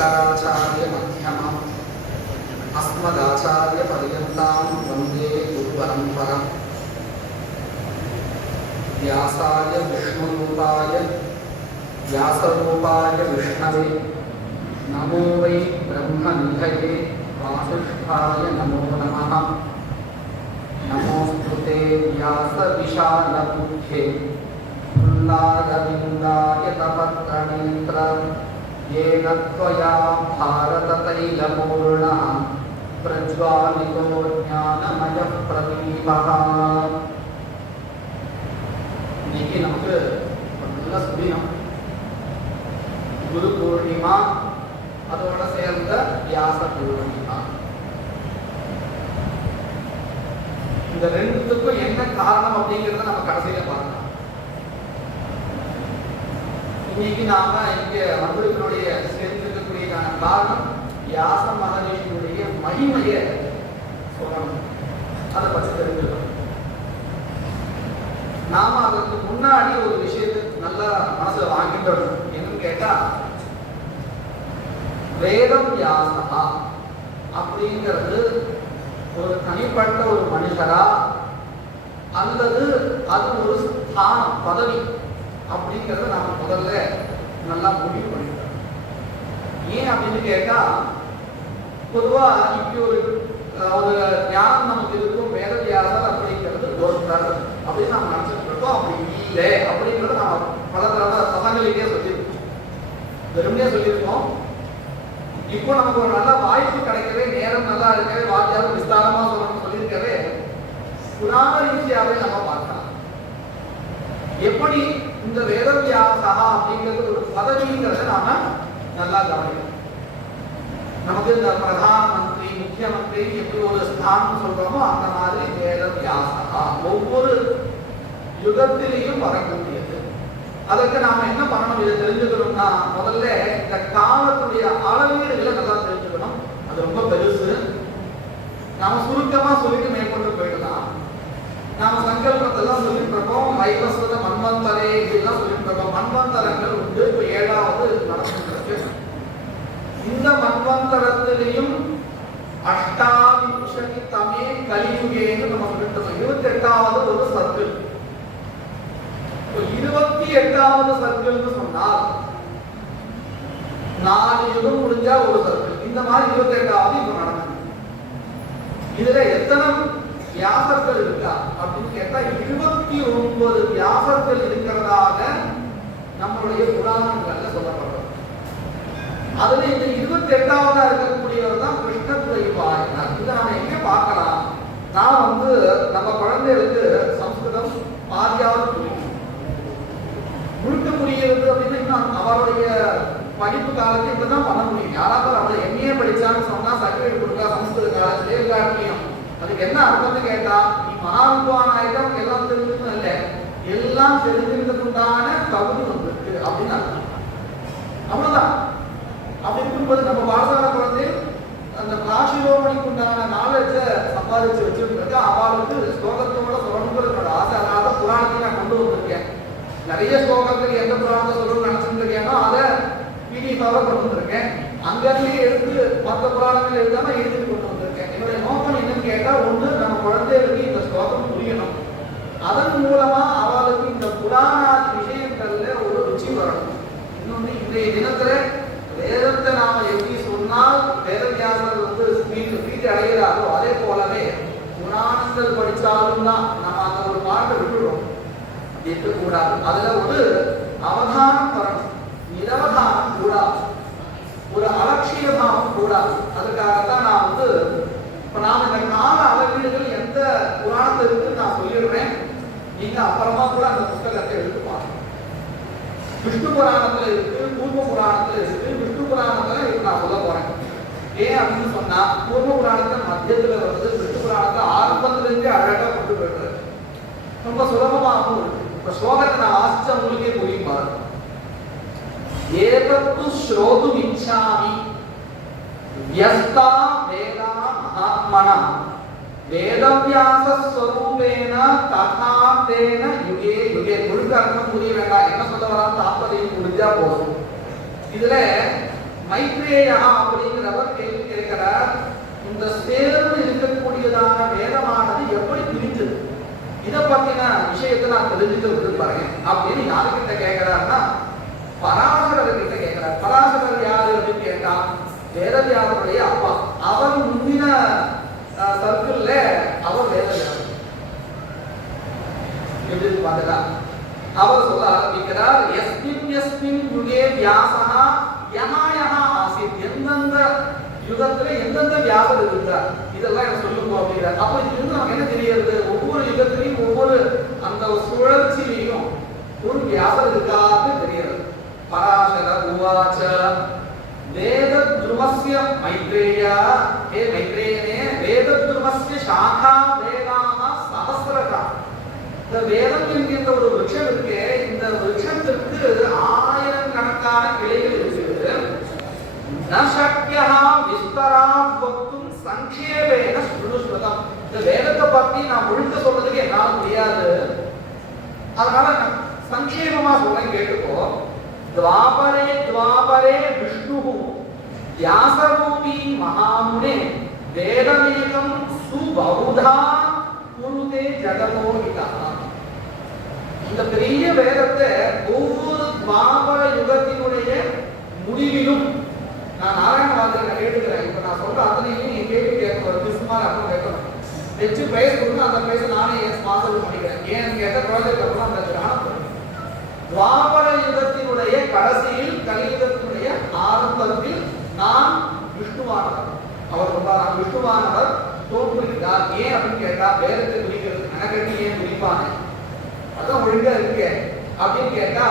शङ्कराचार्यमध्यमम् अस्मदाचार्यपर्यन्तां वन्दे गुरुपरम्पराम्। व्यासाय विष्णुरूपाय व्यासरूपाय विष्णवे नमो वै ब्रह्मनिधये वासिष्ठाय नमो नमः। नमोस्तुते व्यासविशालबुद्धे पुल्लारविन्दाय तपत्रनेत्र येन त्वया भारततैलपूर्णः प्रज्वालितो ज्ञानमयः प्रदीपः। இன்னைக்கு நமக்கு நல்ல சுதினம், குரு பூர்ணிமா, அதோட சேர்ந்த வியாச பூர்ணிமா. இந்த ரெண்டுத்துக்கும் என்ன காரணம் அப்படிங்கிறத நம்ம கடைசியில பார்க்கலாம். இன்னைக்கு நாம இங்க மதுரையினுடைய சேர்ந்திருக்கக்கூடிய காரணம் வியாச மகரிஷியுடைய மகிமையை சொல்லணும், அதை பற்றி தெரிஞ்சுக்கணும். நாம அதற்கு முன்னாடி ஒரு விஷயத்தை நல்லா மனசுல வாங்கிட்டோம். என்னன்னு கேட்டா, வேதம் வியாசகா அப்படிங்கிறது ஒரு தனிப்பட்ட ஒரு மனிதரா அல்லது அது ஒரு ஸ்தானம், பதவி அப்படிங்கிறத நாம முதல்ல நல்லா முடிவு பண்ணிட்டோம். ஏன் அப்படின்னு கேட்டா, பொதுவா இப்படி ஒரு ஞானம் நமக்கு இருக்கும், வேத வியாசர் அப்படிங்கிறது ஒருத்தர் அப்படின்னு நம்ம நினைச்சிட்டு இருக்கோம். அப்படி இல்லை அப்படிங்கிறத நாம பல தடவை சதங்களிலேயே சொல்லியிருக்கோம், வெறுமையா சொல்லியிருக்கோம். இப்போ நமக்கு ஒரு நல்ல வாய்ப்பு கிடைக்கவே, நேரம் நல்லா இருக்கவே, வாத்தியாரும் விஸ்தாரமா சொல்லணும்னு சொல்லியிருக்கவே புராண ரீதியாவே நம்ம பார்க்கலாம். எப்படி இந்த வேதவியாசகா அப்படிங்கிறது ஒரு பதவிங்கிறத நாம நல்லா கவனிக்கணும். நமக்கு இந்த பிரதான் மந்திரி, முக்கியமந்திரி எப்படி ஒரு ஸ்தானம் சொல்றோமோ அந்த மாதிரி வேதவியாசகா ஒவ்வொரு யுகத்திலையும் வரக்கூடியது. அதற்கு நாம என்ன பண்ணணும், இதை தெரிஞ்சுக்கணும்னா முதல்ல இந்த காலத்துடைய அளவீடுகளை நல்லா தெரிஞ்சுக்கணும். அது ரொம்ப பெருசு, நாம சுருக்கமா சொல்லிட்டு மேற்கொண்டு போயிடலாம். நாம சங்கல்பத்தெல்லாம் சொல்லிட்டு இருக்கோம், வைவஸ்வத மன்வந்தரே இப்படிலாம் சொல்லிட்டு இருக்கோம். மன்வந்தரங்கள் உண்டு, இப்போ 7வது நடந்துட்டு. இந்த மன்வந்தரத்திலையும் அஷ்டாவிம்சதி தமே கலியுகேன்னு நம்ம சொல்லிட்டு இருக்கோம். 28வது ஒரு சர்க்கிள். 28வது சர்க்கிள்னு சொன்னால் 4 யுகம் முடிஞ்சா ஒரு சர்க்கிள். இந்த மாதிரி 28வது இப்ப நடந்தது. இதுல எத்தனை வியாசர்கள் இருக்கா அப்படின்னு கேட்டா 29 வியாசர்கள் இருக்கிறதாக நம்மளுடைய புராணங்கள்ல சொல்லப்படுறது. அதுல இந்த 28வதா இருக்கக்கூடியவர் தான் கிருஷ்ணதுரைபாயனர். இதை நம்ம எங்க பார்க்கலாம், நான் நம்ம குழந்தைகளுக்கு சம்ஸ்கிருதம் பாதியாவது புரியும், முழுக்க புரியுது அப்படின்னா இன்னும் அவருடைய படிப்பு காலத்தை இப்பதான் பண்ண முடியும். யாராவது அவளை எம்ஏ படிச்சான்னு சொன்னா சர்டிபிகேட் கொடுத்தா சம்ஸ்கிருத காலத்திலே காட்டியும் அதுக்கு என்ன அர்த்தம்னு கேட்டா, நீ மகாவித்வான் ஆயிட்டம் எல்லாம் தெரிஞ்சுக்கணும் இல்லை, எல்லாம் தெரிஞ்சுக்கிறதுக்குண்டான தகுதி வந்திருக்கு அப்படின்னு அர்த்தம். அவ்வளவுதான். அப்படி இருக்கும்போது நம்ம பாரதார குழந்தை அந்த ராசிரோமணிக்கு உண்டான நாலேஜை சம்பாதிச்சு வச்சிருக்க அவளுக்கு ஸ்லோகத்தோட சொல்லணுங்கிறதோட ஆசை. அதனால புராணத்தை நான் கொண்டு வந்திருக்கேன். நிறைய ஸ்லோகத்துக்கு எந்த புராணத்தை சொல்லணும்னு நினைச்சிட்டு இருக்கேனோ அதை பிடிஎஃபாக கொண்டு வந்திருக்கேன். அங்கிருந்து எடுத்து மற்ற புராணங்கள் எழுதாம எழுதி கொண்டு வந்திருக்கேன். என்னுடைய நோக்கம் என்னன்னு கேட்டா, ஒண்ணு நம்ம குழந்தைகளுக்கு இந்த ஸ்லோகம் புரியணும், அதன் மூலமா அவளுக்கு இந்த புராண விஷயங்கள்ல ஒரு ருச்சி வரணும். இன்னொன்னு, இன்றைய தினத்துல வேதத்தை நாம எப்படி சொன்னால் வேதவியாசர் பிரீதி அடைகிறாரோ அதே போலவே புராணங்கள் படிச்சாலும் தான் நம்ம அந்த ஒரு பாட்டை விட்டுடுறோம். இருக்கக்கூடாது. அதுல ஒரு அவதானம் வரணும், நிரவதானம் கூடாது, ஒரு அலட்சிய பாவம் கூடாது. அதுக்காகத்தான் நான் இப்ப நான் இந்த கால அளவீடுகள் எந்த புராணத்துல இருக்குன்னு நான் சொல்லிடுறேன். நீங்க அப்புறமா கூட அந்த புத்தகத்தை எடுத்து பாருங்க. விஷ்ணு புராணத்துல இருக்கு, பூர்வ புராணத்துல இருக்கு. விஷ்ணு புராணத்துல இப்ப நான் சொல்ல போறேன். ஏன் அப்படின்னு சொன்னா, பூர்வ புராணத்துல மத்தியத்துல வருது, விஷ்ணு புராணத்துல ஆரம்பத்துல இருந்தே அழகா கொண்டு போயிடுறது, ரொம்ப சுலபமாகவும் இருக்கு. இப்ப ஸ்லோகத்தை நான் வாசிச்சா உங்களுக்கே புரியும் பாருங்க. ஏதத்து ஸ்ரோதும் இச்சாமி வியஸ்தா வேதா மகாத்மனா வேதவியாச ஸ்வரூபேன ததா தேன யுகே யுகே. முழுக்க அர்த்தம் புரிய வேண்டாம், என்ன சொல்ல வரான்னு தாற்பயம் முடிஞ்சா போதும். இதுல மைத்ரேயா அப்படிங்கிறவர் கேள்வி கேட்கிறார், இந்த சேர்ந்து இருக்கக்கூடியதான வேதமானது எப்படி பிரிஞ்சது, இதை பத்தின விஷயத்தை நான் தெரிஞ்சுக்க விரும்புறேன் அப்படின்னு யாருக்கிட்ட கேட்கிறாருன்னா பராசரர் கிட்ட கேட்கிறார். பராசரர் யாரு அப்படின்னு கேட்டா வேதவியாசருடைய அப்பா. அவர் முந்தின சர்க்கிள்ல அவர் வேதவியாசர். எப்படி பார்த்தா அவர் சொல்ல ஆரம்பிக்கிறார், யஸ்மின் யஸ்மின் யுகே வியாசஹா யஹா யஹா ஆசித், எந்தெந்த யுகத்துல எந்தெந்த வியாசர் இருந்தார் இதெல்லாம் எனக்கு சொல்லுங்க அப்படிங்கிறார். அப்ப இதுல இருந்து நமக்கு என்ன தெரியுது, ஒவ்வொரு யுகத்திலையும் ஒவ்வொரு அந்த சுழற்சியிலையும் ஒரு வியாசர் இருக்கான்னு தெரியுது. பராசர உவாச்ச வேதத்ருமஸ்ய மைத்ரேயா, ஹே மைத்ரேயனே, வேதத்ருமஸ்ய சாகா வேதாஹ சஹஸ்ரகா. இந்த வேதம் என்கின்ற ஒரு விருட்சம் இருக்கு, இந்த விருட்சத்திற்கு ஆயிரக்கணக்கான கிளைகள் இருக்குது. நசக்யஹ விஸ்தராத் வக்தும் சங்கேபேன ஸ்ருணுஸ்ருதம். இந்த வேதத்தை பத்தி நான் முழுக்க சொல்றதுக்கு என்னால முடியாது, அதனால நான் சங்கேபமா சொல்றேன், கேட்டுக்கோ. द्वापरे द्वापरे विष्णुः व्यासरूपी महामुने वेदमेकं सुबहुधा कुरुते जगतो हितः. இந்த பெரிய வேதத்தை ஒவ்வொரு துவாபர யுகத்தினுடைய முடிவிலும் நான் நாராயண வார்த்தையை கேட்டுக்கிறேன். இப்ப நான் சொல்ற அத்தனையும் நீ கேட்டு கேட்கணும், சுமார் அப்புறம் கேட்கணும். வச்சு பேச கொடுத்து அந்த பேச நானே ஸ்பான்சர் பண்ணிக்கிறேன். ஏன்னு கேட்ட ப்ராஜெக்ட் அப்புறம் அந்த கிராமம் துவாபர யுகத்தினுடைய கடைசியில் கலியுகத்தினுடைய ஆரம்பத்தில் நான் விஷ்ணுவானவர். அவர் சொல்றார், விஷ்ணுவானவர் தோன்றுகிறார். ஏன் அப்படின்னு கேட்டா வேதத்தை குறிக்கிறது, எனக்கட்டி ஏன் குறிப்பானே அதான் ஒழுங்கா இருக்கு அப்படின்னு கேட்டா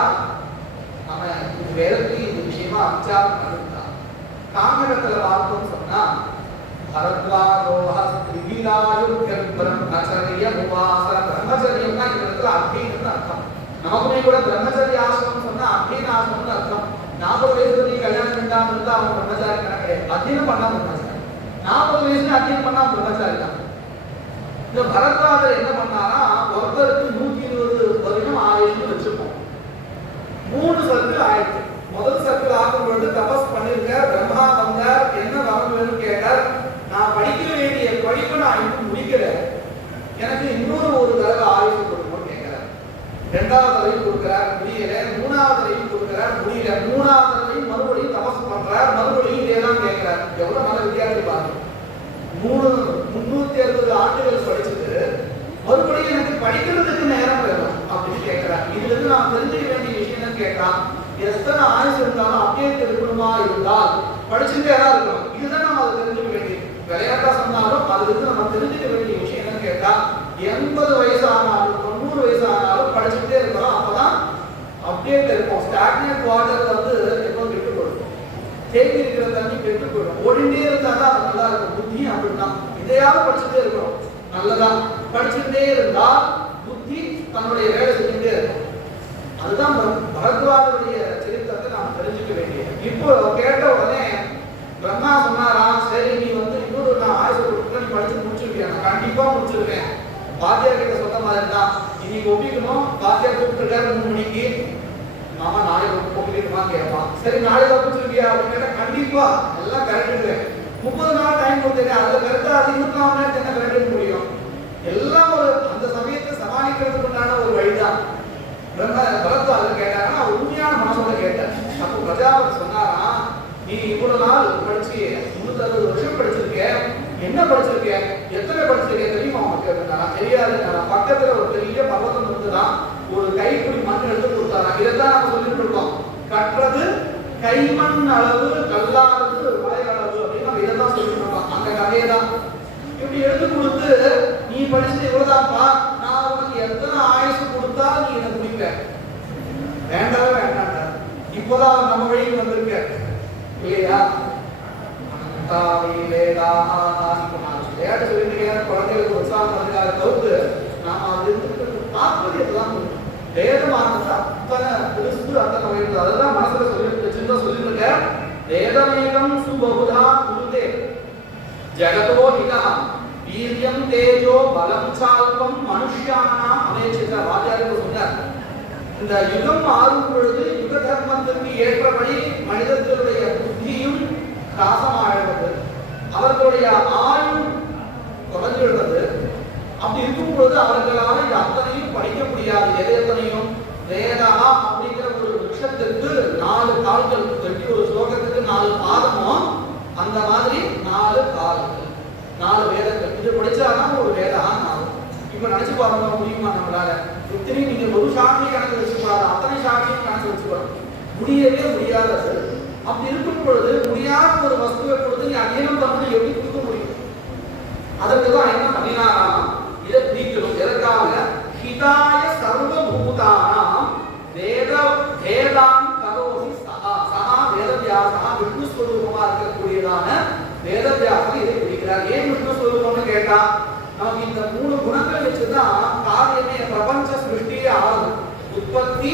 அவன் இந்த வேதத்துக்கு இந்த விஷயமா அச்சாரம் பண்ணிருந்தான். காங்கிரத்துல பார்த்தோம் சொன்னா பிரம்மச்சரியம்னா இந்த இடத்துல அப்படின்னு அர்த்தம். நமக்குமே கூட பிரம்மச்சரிய ஆசிரமம் சொன்னா அத்தியன ஆசிரமம்னு அர்த்தம். 40 வயசுல கல்யாணம் பண்ணாம இருந்தா அவன் பிரம்மச்சாரி கணக்கு, அத்தியனம் பண்ணா பிரம்மச்சாரி. 40 வயசுல அத்தியனம் பண்ணா பிரம்மச்சாரி தான். இந்த பரத்வாஜர் என்ன பண்ணாரா, ஒருத்தருக்கு 120 வருடம் ஆயுஷ்னு வச்சுப்போம். 3 சர்க்கிள் ஆயிடுச்சு. முதல் சர்க்கிள் ஆகும் பொழுது தபஸ் பண்ணிருக்கார், பிரம்மா வந்தார், என்ன வரம் வேணும்னு கேட்டார். நான் படிக்க வேண்டிய படிப்பு நான் இன்னும் முடிக்கல, எனக்கு இன்னொரு ஒரு தடவை ஆயுஷ் கொடுக்கணும்னு கேட்கிறார். 2வது தடவையும் கொடுக்கிறார், முடியல. 3வது தடவையும் கொடுக்கிறார், முடியல. 3வது தடவையும் மறுபடியும் தபஸ் பண்றார், மறுபடியும் இதெல்லாம் கேட்கிறார். எவ்வளவு நல்ல வித்தியாசம் பாருங்க. 360 ஆண்டுகள் படிச்சுட்டு மறுபடியும் எனக்கு படிக்கிறதுக்கு நேரம் வேணும் அப்படின்னு கேட்கிறார். இதுல இருந்து நான் தெரிஞ்சுக்க வேண்டிய விஷயம் என்னன்னு கேட்டா, எத்தனை ஆயுஷ் இருந்தாலும் அப்படியே திருப்பணுமா இருந்தால் படிச்சுட்டே தான் இருக்கணும். இதுதான் நம்ம அதை தெரிஞ்சுக்க வேண்டியது. விளையாட்டா சொன்னாலும் அதுல இருந்து நம்ம தெரிஞ்சுக்க வேண்டிய விஷயம் என்னன்னு கேட்டா, 80 வயசு ஆனாலும் 90 வயசு ஆனாலும் படிச்சுட்டே இருக்கணும். அப்பதான் அப்டேட் இருக்கும். ஸ்டாக்னேட் வாட்டர் வந்து எப்போ கெட்டு போடும், தேங்கி இருக்கிற தண்ணி கெட்டு போயிடும். ஓடிண்டே இருந்தா தான் அது நல்லா இருக்கும். புத்தி அப்படின்னா இதையாவது படிச்சுட்டே இருக்கணும். நல்லதா படிச்சுட்டே இருந்தா புத்தி தன்னுடைய வேலை செஞ்சுட்டே இருக்கும். அதுதான் பரத்வாஜருடைய சரித்திரத்தை நாம் தெரிஞ்சுக்க வேண்டியது. இப்போ கேட்ட உடனே பிரம்மா சொன்னாரா, சரி நீ வந்து இன்னொரு நான் ஆயுசு கொடுத்து நீ படிச்சு முடிச்சிருக்கேன். நான் கண்டிப்பா முடிச்சிருக்கேன். பாத்தியார் கிட்ட சொன்ன மாதிரி தான், இன்னைக்கு ஒப்பிக்கணும். பாத்தியார் கூப்பிட்டுருக்காரு 3 மணிக்கு, மாமா நாளைக்கு ஒப்பிக்கணுமான்னு கேட்பான். சரி நாளைக்கு ஒப்பிச்சிருக்கியா அப்படின்னு கேட்டா கண்டிப்பா எல்லாம் கரெக்டு. 30 நாள் டைம் கொடுத்துருக்கேன், அதுல கரெக்டா அது 24 மணி நேரத்தை என்ன கரெக்ட் முடியும். எல்லாம் ஒரு அந்த சமயத்தை சமாளிக்கிறதுக்கு உண்டான ஒரு வழிதான். பரத்வாஜர் கேட்டாங்கன்னா உண்மையான மனசோட கேட்டார். அப்போ பிரஜாபதி சொன்னாரா, நீ இவ்வளவு நாள் படிச்சு 360 வருஷம் படிச்சிருக்க, என்ன படிச்சிருக்க, எத்தனை படிச்சிருக்க தெரியுமா உனக்கு அப்படின்னா தெரியாது. பக்கத்துல ஒரு பெரிய பர்வதம் இருந்துதான், ஒரு கைப்பிடி மண் எடுத்து கொடுத்தாரா. இதைத்தான் நம்ம சொல்லிட்டு இருக்கோம், கற்றது கைமண் அளவு கல்லானது வயலளவு அப்படின்னு நம்ம இதைத்தான் சொல்லிட்டு இருக்கோம். அந்த கதையை தான் இப்படி எடுத்து கொடுத்து, நீ படிச்சுட்டு இவ்வளவுதான்ப்பா, நான் உனக்கு எத்தனை ஆயுசு கொடுத்தா நீ என்ன முடிப்ப, வேண்டாவே வேண்டாண்டா. இப்போதான் நம்ம வழியில் வந்திருக்க இல்லையா. விளையாட்டு சொல்லிட்டு குழந்தைகளுக்கு உற்சாகம் வந்ததுக்காக தவிர்த்து நாம அது தாற்பயத்தான் வேதமானது அத்தனை திருசு அத்தனை உயர்ந்தது. அதுதான் மனசுல சொல்லிட்டு சின்ன சொல்லிட்டு வேதமேகம் சுபகுதா குருதே ஜகதோ ஹிதா வீரியம் தேஜோ பலம் சால்பம் மனுஷ்யானாம் அமேசித. வாத்தியாருக்கு சொன்னார், இந்த யுகம் மாறும் பொழுது யுக தர்மத்திற்கு ஏற்றபடி மனிதர்களுடைய புத்தி புத்தியும் காசமாகிறது, அவர்களுடைய ஆயுள் குறைஞ்சிடுறது. அப்படி இருக்கும் பொழுது அவர்களால் இது அத்தனையும் படிக்க முடியாது. எது எத்தனையும் வேதா அப்படிங்கிற ஒரு விருட்சத்திற்கு 4 கால்கள், எப்படி ஒரு ஸ்லோகத்துக்கு 4 பாதமோ அந்த மாதிரி 4 கால்கள், 4 வேதங்கள். இது படிச்சாதான் ஒரு வேதான் ஆகும். இப்ப நினைச்சு பாருங்க, முடியுமா நம்மளால? இத்தனை நீங்க ஒரு சாட்சி கணக்கு வச்சு பாருங்க, அத்தனை சாட்சியும் கணக்கு வச்சு பாருங்க, முடியவே முடியாதது. அப்படி இருக்கும் பொழுது முடியாத ஒரு வஸ்துவை கொடுத்து நீ அநியனம் பண்ணி எப்படி கொடுக்க முடியும்? அதற்கு தான் என்ன பண்ணினாராம், இதை பிரிக்கணும். எதற்காக? ஹிதாய சர்வபூதானாம் வேத வேதான் கரோஹி சஹா. சஹா வேதவியாசா, விஷ்ணு ஸ்வரூபமா இருக்கக்கூடியதான வேதவியாசம் இதை பிரிக்கிறார். ஏன் விஷ்ணு ஸ்வரூபம்னு கேட்டா, நமக்கு இந்த 3 குணங்கள் வச்சுதான் காரியமே, பிரபஞ்ச சிருஷ்டியே ஆகுது. உற்பத்தி,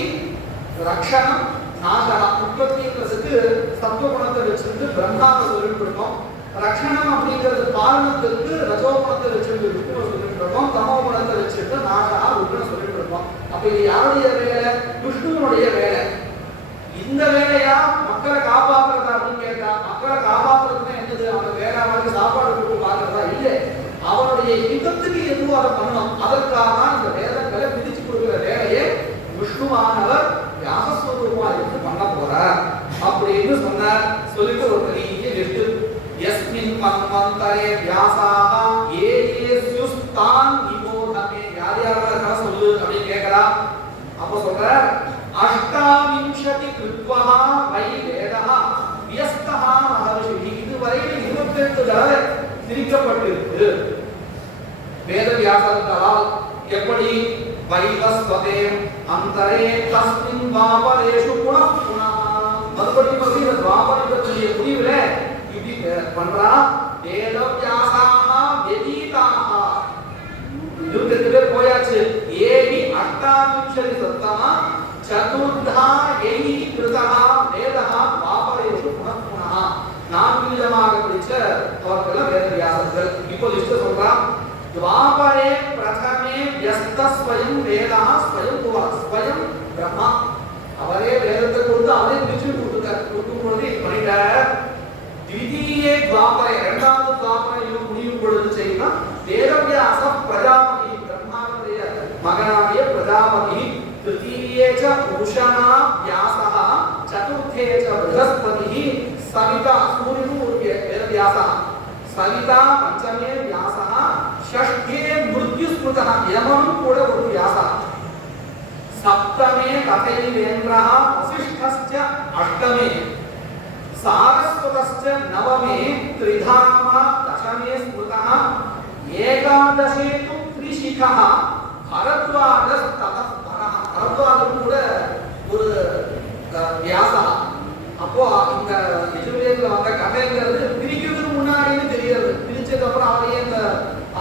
ரக்ஷணம், நாசனம். உற்பத்திங்கிறதுக்கு சத்துவ குணத்தை வச்சுட்டு பிரம்மாவை சொல்லிட்டு இருக்கோம். ரக்ஷணம் அப்படிங்கிறது பாலனத்திற்கு ரஜோ குணத்தை வச்சுட்டு விஷ்ணுவை சொல்லிட்டு இருக்கோம். தமோ குணத்தை வச்சுட்டு நாசனா ருத்ரனை சொல்லிட்டு இருக்கோம். அப்ப இது யாருடைய வேலை? விஷ்ணுவனுடைய வேலை. இந்த வேலையா மக்களை காப்பாற்றுறதா அப்படின்னு கேட்டா, மக்களை காப்பாற்றுறதுன்னா என்னது? அவனுக்கு வேலை, அவனுக்கு சாப்பாடு கொடுத்து பார்க்கறதா? இல்லை, அவனுடைய யுகத்துக்கு எதுவும் அதை பண்ணணும். அதற்காக தான் இந்த வேதங்களை பிரிச்சு கொடுக்கிற வேலையை விஷ்ணுவானவர் வியாசஸ்வரூபமா இருந்து பண்ண போறார் அப்படின்னு சொன்னார். சொல்லிட்டு ஒரு பெரிய லிஸ்ட். யஸ்மின் மன்வந்தரே வியாசாஹ ஏயேஸ்யுஸ்தான் நிபோதமே. யார் யாரெல்லாம் சொல்லு அப்படின்னு கேட்கிறா. அப்ப சொல்ற, அஷ்டாவிம்சதி கிருத்வஹ வை வேதஹ வியஸ்தஹ மஹர்ஷி. இதுவரையில் 28 தடவை திரிக்கப்பட்டிருக்கு வேதவியாசத்தால். எப்படி? வைவஸ்வதே அந்தரே தஸ்மின் வாபரேஷு புனః புனः. மறுபடியும் இந்த துவாபரயுகத்தினுடைய முடிவுல இப்படி பண்றா. வேதவியாசாஹ வெதீதாஹ 28 பேர் போயாச்சு. ஏகி அஷ்டாவிம்சதி சத்தமா சதுர்தா ஏகி கிருதஹ வேதஹ வாபரேஷு புனః புனः. 4 விதமாக பிரிச்ச அவர்கள் வேதவியாசர்கள். இப்போ லிஸ்ட் சொல்றான். द्वापरे प्रथमे व्यस्त स्वयं वेदः स्वयं हुआ स्वयं ब्रह्मा. அவரே வேதத்தை கொடுத்து அவரே பிரிச்சு கொடுக்கும் பொழுது பண்ணிட்டார். द्वितीये द्वापरे இரண்டாவது द्वापरे முடியும் பொழுது செய்தா வேதவியாச பிரஜாபதி, பிரம்மாவுடைய மகனாகிய பிரஜாபதி. तृतीये च उषना व्यासः, चतुर्थे च बृहस्पतिः, सविता सूर्यनु वेदव्यासः, सविता पंचमे व्यासः, षष्ठे मृत्युस्मृतः यमनु ಕೂಡ ಒಂದು ವ್ಯಾಸ, सप्तमे कथैवेन्द्रः, वसिष्ठश्च अष्टमे, सारस्वतश्च नवमे, त्रिधामा दशमे स्मृतः, एकादशे तु त्रिशिखः, भरद्वाजस्ततः परः. भरद्वाजம் கூட ஒரு வியாசா. அப்போ இந்த எஜுர்வேதத்துல வந்த கதைங்கிறது பிரிக்கிறதுக்கு முன்னாடின்னு தெரியாது. பிரிச்சதுக்கு அப்புறம் அவரையே இந்த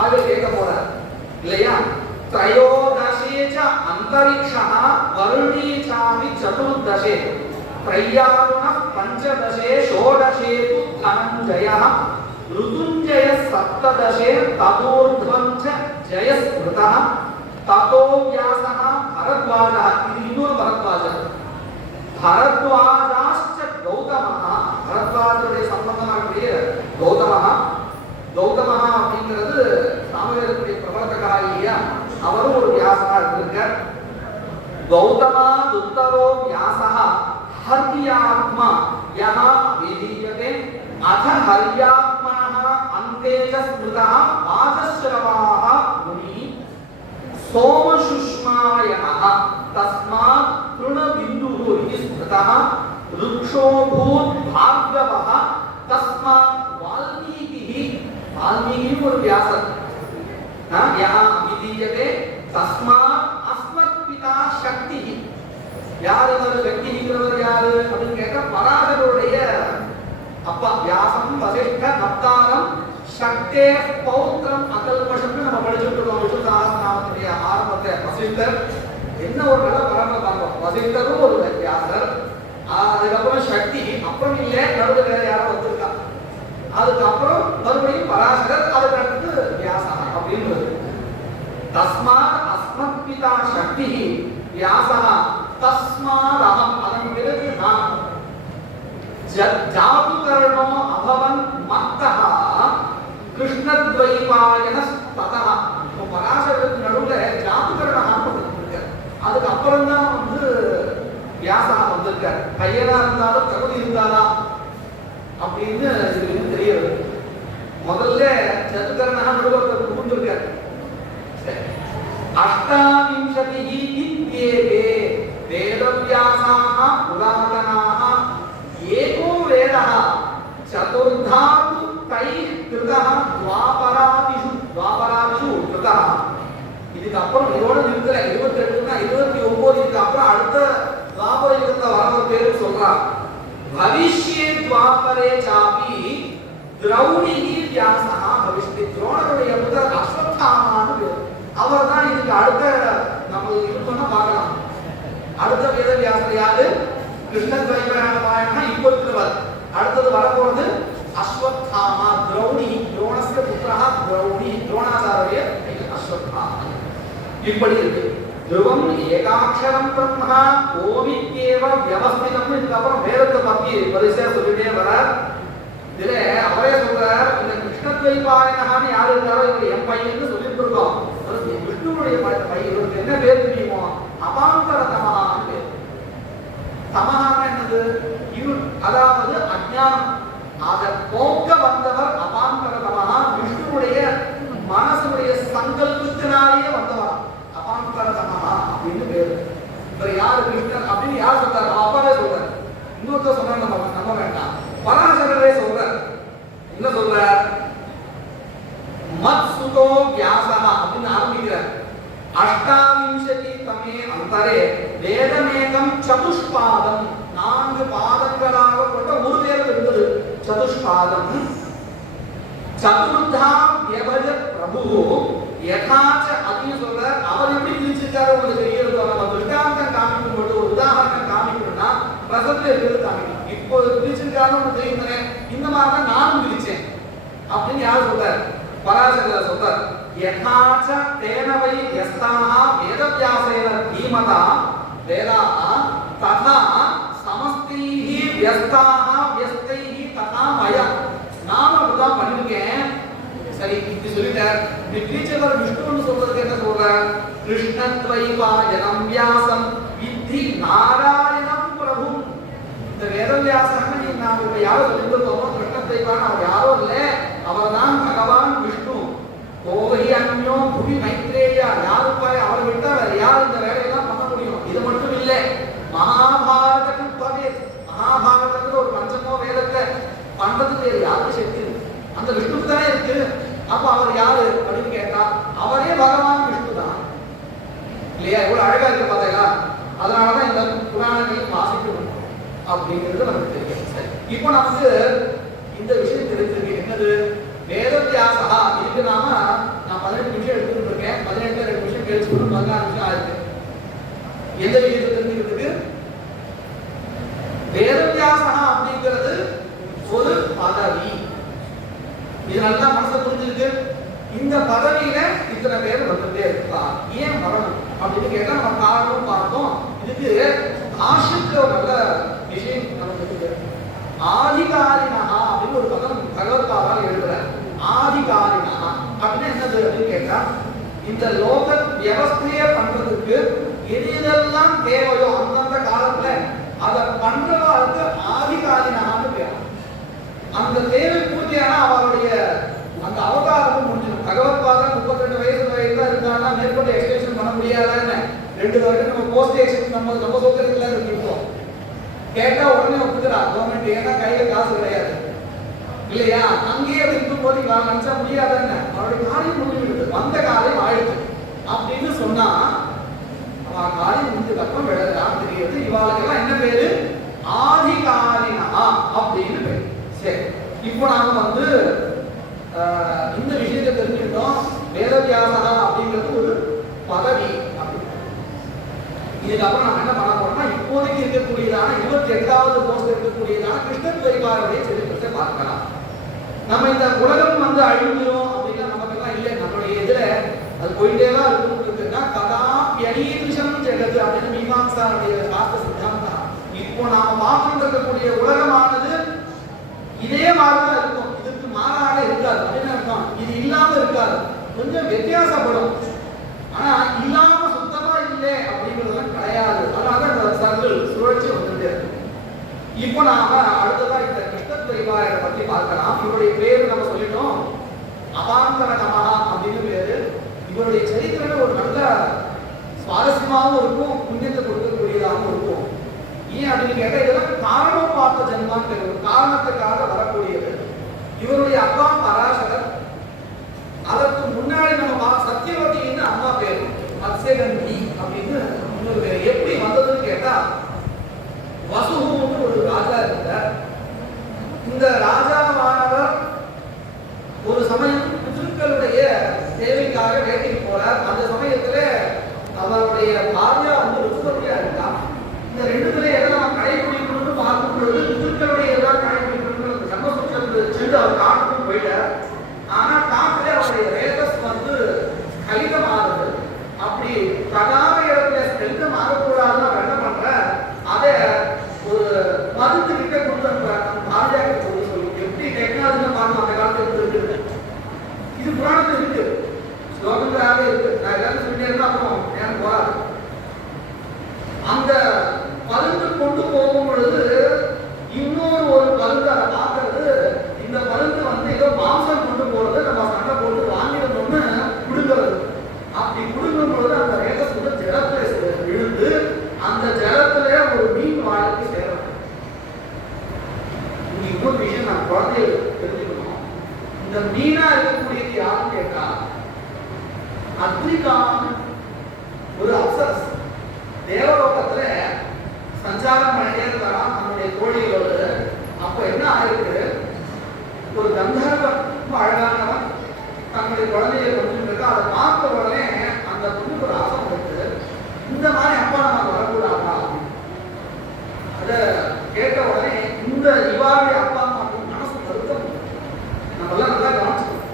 ஆய்வு கேட்க போறார் இல்லையா? त्रयोदशे च अंतरिक्षः, वरुणी चापि चतुर्दशे, प्रयारुणः पंचदशे, षोडशे तु धनञ्जयः, ऋतुञ्जयः सप्तदशे, ततोर्ध्वं च जयस्मृतः, ततो व्यासः भरद्वाजः. இது இன்னொரு பரத்வாஜர். भरद्वाजाश्च गौतमः, भरद्वाजருடைய சம்பந்தமாகக்கூடிய கௌதமः. கௌதமः அப்படிங்கிறது சாமவேதத்துடைய பிரவர்த்தகாரியா, அவரும் ஒரு வியாசனா இருக்கார். கௌதமா உத்தரோ வியாசः ஹர்யாத்மா யஹ விதீயதே, அத ஹர்யாத்மனः அந்தே ச ஸ்மிருதः வாஜஸ்ரவாः முனி सोमशुष्मायनः तस्मात् तृणबिन्दुः इति स्मृतः, वृक्षो भूत् भार्गवः तस्मात् वाल्मीकिः. वाल्मीकिः ஒரு வியாசர். यः विदीयते तस्मात् अस्मत्पिता शक्तिः. யார் இவர்? சக்திங்கிறவர் யாரு அப்படின்னு கேட்டா பராசரருடைய அப்பா வியாசம், வசிஷ்ட, நப்தாரம், சக்தே பௌத்திரம், அகல்பஷம்னு நம்ம படிச்சுட்டு இருக்கோம். விஷ்ணு சஹஸ்ரநாமத்துடைய ஆரம்பத்தை வசிஷ்டர் என்ன ஒரு நல்ல பரம்பரை பார்ப்போம். வசிஷ்டரும் ஒரு வியாசர், அதுக்கப்புறம் சக்தி, அப்புறம் இல்ல நடுவில் வேற யாரும் வந்திருக்கா, அதுக்கப்புறம் மறுபடியும் பராசரர், அதுக்கு அடுத்து வியாசா அப்படின்றது. தஸ்மாத் அஸ்மத்பிதா சக்தி வியாசா, தஸ்மாத் அகம், அதன் பிறகு நான். ஜாதுகர கிருஷ்ணத்வைபாயன ததா. இப்போ பராசரத்துக்கு நடுவுல ஜாதுகரணான்னு இருக்கு. அதுக்கு அப்புறம் தான் வந்து வியாசா வந்திருக்கார். கையனா இருந்தாலும் தகுதி இருந்தாரா அப்படின்னு இதுக்கு தெரியாது. முதல்ல ஜதுகரணா நடுவர்கள் புகுந்திருக்கார். அஷ்டாவிம்சதிஹி இத்யேகே வேதவியாசாः புராதனாः ஏகோ வேதः சதுர்தாது தைः கிருதः துவாபராதிஷு கிருதः. இதுக்கு அப்புறம் இதோட நிறுத்தல. 28னா 29 இதுக்கு அப்புறம் அடுத்த துவாபர யுகத்தை வரவர் பேரு சொல்றார். பவிஷ்யே துவாபரே சாபி திரௌணிஹி வியாசः பவிஷ்யதி. துரோணருடைய புதர் அஸ்வத்தாமான்னு பேர். அவர் தான் இதுக்கு அடுத்த நம்ம இருக்கணும் பார்க்கலாம். அடுத்த வேதவியாசர் யாரு? கிருஷ்ணத்வைபாயனா இப்போ இருக்கிறவர். அடுத்தது வரப்போறது அஸ்வத்தாமா திரௌணி. துரோணஸ்ய புத்திரஹ திரௌணி. துரோணாச்சாரிய அஸ்வத்தாமா. இப்படி இருக்கு. துருவம் ஏகாட்சரம் பிரம்மா ஓமித்யேவ வியவஸ்திதம். இதுக்கப்புறம் வேதத்தை பத்தி பரிசா சொல்லிட்டே வரார். இதுல அவரே சொல்றார், இந்த கிருஷ்ணத்வைபாயனான்னு யாரு இருக்காரோ இவர் என் பையன்னு சொல்லிட்டு இருக்கோம். விஷ்ணுவுடைய பையன். இவருக்கு என்ன பேர் தெரியுமோ? அபாந்தர தமஹான்னு பேர். தமஹான்னா என்னது? இவர் அதாவது அஞ்ஞானம். அதை போக்க வந்தவர் அபாந்தர தமஹா. விஷ்ணுவுடைய மனசுடைய சங்கல்பத்தினாலேயே வந்தவர் அபாந்தர தமஹா அப்படின்னு பேரு. இவர் யாரு? கிருஷ்ணன் அப்படின்னு யார் சொல்றாரு? அப்பாவே சொல்றாரு. இன்னொருத்தர் சொன்னா நம்ம நம்ப வேண்டாம். பராசரரே சொல்றார். என்ன சொல்றார்? மத் சுதோ வியாசா அப்படின்னு ஆரம்பிக்கிறார். அஷ்டாவிம்சதி தமே அந்தரே வேதமேகம் சதுஷ்பாதம். 4 பாதங்களாக கொண்ட ஒரு வேதம் இருந்தது. சதுஷ்பாதம். சதுர்தா வியபஜ பிரபு யதாச்ச அப்படின்னு சொல்றார். அவர் எப்படி பிரிச்சிருக்காரு உங்களுக்கு தெரியாது. நம்ம திருஷ்டாந்தம் காமிக்கும் போது ஒரு உதாரணம் காமிக்கணும்னா பிரசத்துல இருக்கிறது காமிக்கணும். இப்போ பிரிச்சிருக்காருன்னு தெரியுமே. இந்த மாதிரி தான் நானும் பிரிச்சேன் அப்படின்னு யார் சொல்றார்? பராசரர் சொல்றார். யதாச்ச தேனவை யஸ்தாஹ வேதவியாசேன தீமதா வேதாஹ ததா சமஸ்தைஹி வியஸ்தாஹ வியஸ்தைஹி ததா மயா. நான் அப்படிதான் பண்ணிருக்கேன். சரி, இப்படி சொல்லிட்டார். இப்படி டீச்சர் விஷ்ணுன்னு சொல்றதுக்கு என்ன சொல்றார்? கிருஷ்ணத்வைபாயனம் வியாசம் வித்தி நாராயணம் பிரபு. இந்த வேதவியாசன் நாம் இப்ப யாரோ சொல்லிருக்கோமோ கிருஷ்ணத்வைபாயன் அவர் யாரோ இல்லை, அவர் தான் பகவான் விஷ்ணு. கோகி அன்யோ புவி மைத்ரேயா. யாருப்பாய் அவர் விட்டா வேற யார் இந்த வேலையெல்லாம் பண்ண முடியும்? இது மட்டும் இல்லை, மகாபாரதம் பவே. மகாபாரதத்துல ஒரு பஞ்சமோ வேதத்தை பண்றது பேர் யாருக்கு சக்தி? அந்த விஷ்ணுக்கு தானே இருக்கு. அப்ப அவர் யாரு அப்படின்னு கேட்டா அவரே பகவான் விஷ்ணு தான் இல்லையா? இவ்வளவு அழகா இருக்கு பார்த்தீங்களா? அதனாலதான் இந்த புராணங்களையும் வாசிக்கணும் அப்படிங்கிறது நமக்கு தெரியும். சரி, இப்போ நமக்கு இந்த விஷயம் தெரிஞ்சிருக்கு. என்னது? வேதவியாசா. இதுக்கு நான் 18 நிமிஷம் எடுத்துட்டு இருக்கேன். 18 2 நிமிஷம் கழிச்சு 16 நிமிஷம் ஆயிருக்கு. எந்த விஷயத்தை தெரிஞ்சுக்கிறதுக்கு? வேதவியாசா அப்படிங்கிறது ஒரு பதவி. இது நல்லா மனசை புரிஞ்சிருக்கு. இந்த பதவியில இத்தனை பேர் வந்துட்டே இருக்கா. ஏன் வரணும் அப்படின்னு கேட்டா நம்ம காரணம் பார்த்தோம். இதுக்கு ஆஷித்ல ஒரு நல்ல விஷயம் நமக்கு இருக்கு. ஆதிகாரினா அப்படின்னு ஒரு பதம் பகவத்பாதால் எழுதுறார். ஆதிகாரினா அப்படின்னு என்னது அப்படின்னு கேட்டா இந்த லோக வியவஸ்தையை பண்றதுக்கு எதெல்லாம் தேவையோ அந்தந்த காலத்துல அதை பண்றவர்களுக்கு ஆதிகாரினான்னு பேர். அந்த தேவை பூர்த்தியானா அவருடைய அந்த அவதாரமும் முடிஞ்சிடும். பகவத்பாதா 32 வயசுல இருந்தாங்கன்னா மேற்கொண்டு எக்ஸ்டென்ஷன் பண்ண முடியாதான்னு 2 வருடம் நம்ம போஸ்ட் எக்ஸ்டென்ஷன் நம்ம சௌகரியத்துல இருக்கோம். கேட்டா உடனே ஒப்புக்கிறா கவர்மெண்ட். ஏன்னா கையில காசு கிடையாது இல்லையா? அங்கேயே இருக்கும் போது நினைச்சா முடியாதான்னு அவருடைய காரியம் முடிஞ்சுடுது. வந்த காரியம் ஆயிடுச்சு அப்படின்னு சொன்னா அவன் காரியம் முடிஞ்சதுக்கு அப்புறம் விளக்குறான்னு தெரியுது. இவாளுக்கெல்லாம் என்ன பேரு? ஆதிகாரினா அப்படின்னு பேரு. சரி, இப்போ நாம வந்து இந்த விஷயத்தை தெரிஞ்சுக்கிட்டோம். வேதவியாசா அப்படிங்கிறது ஒரு பதவி. இதுக்கப்புறம் நம்ம என்ன பண்ண போறோம்னா இப்போதைக்கு இருக்கக்கூடியதான 28வது போஸ்ட் இருக்கக்கூடியதான கிருஷ்ணத்வைபாயனுடைய சரித்திரத்தை பார்க்கலாம். நம்ம இந்த உலகம் வந்து அழிஞ்சிரும் அப்படின்னா நமக்கெல்லாம் இல்லை. நம்மளுடைய இதுல அது போயிட்டே தான் இருக்குன்னா கதா யனீதிஷம் ஜெகத்து அப்படின்னு மீமாம்சாவுடைய சாஸ்திர சித்தாந்தம். இப்போ நாம பார்த்துட்டு இருக்கக்கூடிய உலகமானது இதே மாதிரிதான் இருக்கும். இதுக்கு மாறாக இருக்காது அப்படின்னு அர்த்தம். இது இல்ல கொஞ்சம் வித்தியாசப்படும். ஆனா இல்லாம சுத்தமா இல்லை அப்படிங்கிறதெல்லாம் கிடையாது. அதனால அந்த சர்க்கிள் சுழற்சி வந்துட்டு. இப்போ நாம அடுத்ததா இந்த கிருஷ்ணத்வைவாயரை பத்தி பார்க்கலாம். இவருடைய பேரு நம்ம சொல்லிட்டோம், அவாந்தர நமஹா அப்படின்னு பேரு. இவருடைய சரித்திரம் ஒரு நல்ல சுவாரஸ்யமாகவும் இருக்கும், புண்ணியத்தை கொடுக்கக்கூடியதாகவும் இருக்கும். ஏன் அப்படின்னு கேட்டா இதெல்லாம் காரணம் பார்த்த ஜென்மான்னு ஒரு காரணத்துக்காக வரக்கூடியது. இவருடைய அப்பா பராசரர், அதற்கு முன்னாடி நம்ம சத்தியவதின்னு அம்மா பேர் மத்ஸ்யகந்தி அப்படின்னு இன்னொரு பேர். எப்படி வந்ததுன்னு கேட்டா வசுகுன்னு ஒரு ராஜா இருந்தார். இந்த ராஜாவானவர் ஒரு சமயம் பித்ருக்களுடைய தேவைக்காக வேட்டைக்கு போறார். அந்த சமயத்துல அவருடைய பாரியா வந்து ருத்பதியா இருக்கா. இந்த ரெண்டு பேரும் எதை நம்ம கடைபிடிக்கணும்னு பார்க்கும் பொழுது பித்ருக்களுடைய எதாவது கடைபிடிக்கணும்னு சம்பவத்தில் சென்று அவர் காட்டுக்கும் போயிட்டார். ஆனா காட்டுல அவருடைய ரேதஸ் வந்து கலிதமாகுது. அப்படி தகாத இடத்துல ஸ்பெல்டம் ஆகக்கூடாதுன்னு அவர் என்ன பண்ற, அதை ஒரு மருந்து கிட்ட கொடுத்து பாரியாக்கு கொடுத்து சொல்லி எப்படி டெக்னாலஜி பாருங்க அந்த காலத்துல இருக்குது. இது புராணத்துல இருக்கு, ஸ்லோகங்களாக இருக்கு. நான் எல்லாரும் சொல்லிட்டே இருந்தா அப்புறம் நேரம் போறாது. அந்த மருந்து கொண்டு போகும் பொழுது இன்னொரு ஒரு மருந்து அதை பார்க்கறது, இந்த மருந்து வந்து ஏதோ மாம்சம் கொண்டு போறது, நம்ம சண்டை போட்டு வாங்கிடணும்னு குடுக்கிறது. அப்படி குடுக்கும் பொழுது அந்த ரேகஸ் வந்து ஜலத்துல விழுந்து அந்த ஜலத்துல ஒரு மீன் வாழ்க்கை சேரும். இங்க இன்னொரு விஷயம் நான் குழந்தைகள் தெரிஞ்சுக்கணும். இந்த மீனா இருக்கக்கூடியது யாருன்னு கேட்டா அத்ரிகான் ஒரு அப்சரஸ். தேவலோகத்துல சஞ்சாரம் பண்ணிட்டே இருக்காராம் தன்னுடைய தோழிகளோடு. அப்போ என்ன ஆயிருக்கு, ஒரு கந்தர்வன் ரொம்ப அழகானவன் தன்னுடைய குழந்தையை கொண்டு இருக்கா. அதை பார்த்த உடனே அந்த பொண்ணுக்கு ஒரு ஆசை இருக்கு, இந்த மாதிரி அப்பா நம்ம வரக்கூடாதா. அதை கேட்ட உடனே இந்த இவாருடைய அப்பா அம்மா மனசு வருத்தம். நம்மளாம் நல்லா கவனிச்சுக்கணும்.